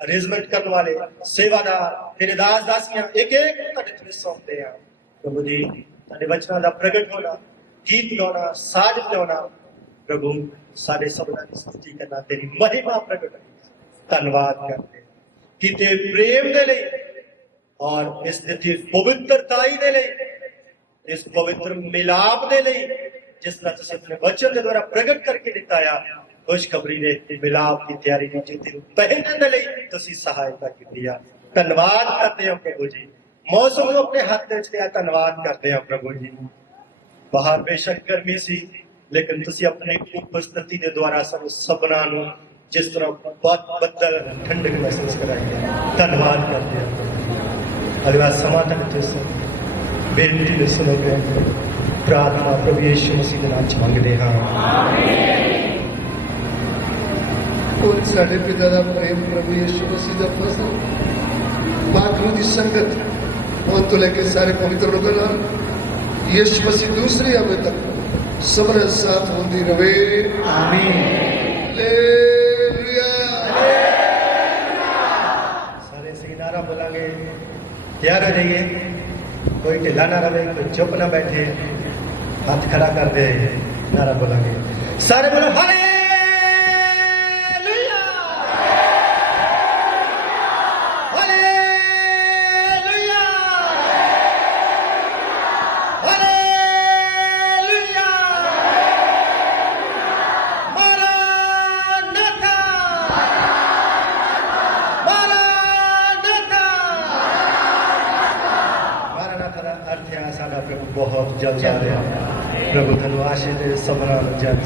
अरेंजमेंट करने वाले, सेवादार, तेरे दास दासियां एक एक तुहाडे ते सौंपदे आ प्रभु जी। तुहाडे वचनां दा प्रगट होना, गीत गाना, साज बजाना प्रभु, सारे सबना की स्तुति करना, तेरी महिमा प्रकट होनी। धन्यवाद करते कि ते प्रेम दे लई और इस दी पवित्रताई दे लई, इस पवित्र मिलाप दे लई जिस तरह तुसीं अपने वचन दे द्वारा प्रगट करके दिखाया। खुशखबरी दे मिलाप की तैयारी की जिंदगी पहनने दे लई तुसीं सहायता की। धन्यवाद करते हैं प्रभु जी। मौसम को अपने हाथ में लिया, धन्यवाद करते हैं प्रभु जी। बाहर बेशक गर्मी सी, लेकिन तुसी अपने उपस्थिति के द्वारा सब सबना नूं जिस तरह बहुत बदल ठंडक महसूस कराई। धन्यवाद करते हैं। अगला समा तक तुसी बेनती में सुनोगे, प्रार्थना प्रभु यीशु मसीह के नाम च मंगदे हां। और साढ़े पिता का प्रेम प्रभु यीशु मसीह का फजल महागुरु की संगत और तो लेके सारे पवित्र लोगों नाल यीशु मसीह दूसरी हमें तक सबरे साथ होती रवे आमीन। हालेलुया। सारे सही नारा बोलेंगे, तैयार हो जाइए। कोई ढिला ना रहे, कोई चुप ना बैठे, हाथ खड़ा कर दे, नारा बोलेंगे। सारे बोलो हालेलुया, हालेलुया, हालेलुया, मारानाथा, मारानाथा। मारानाथा का अर्थ है साडा प्रभु बहुत जल्द आ रहा है। प्रभु धन्यवाद सबना जन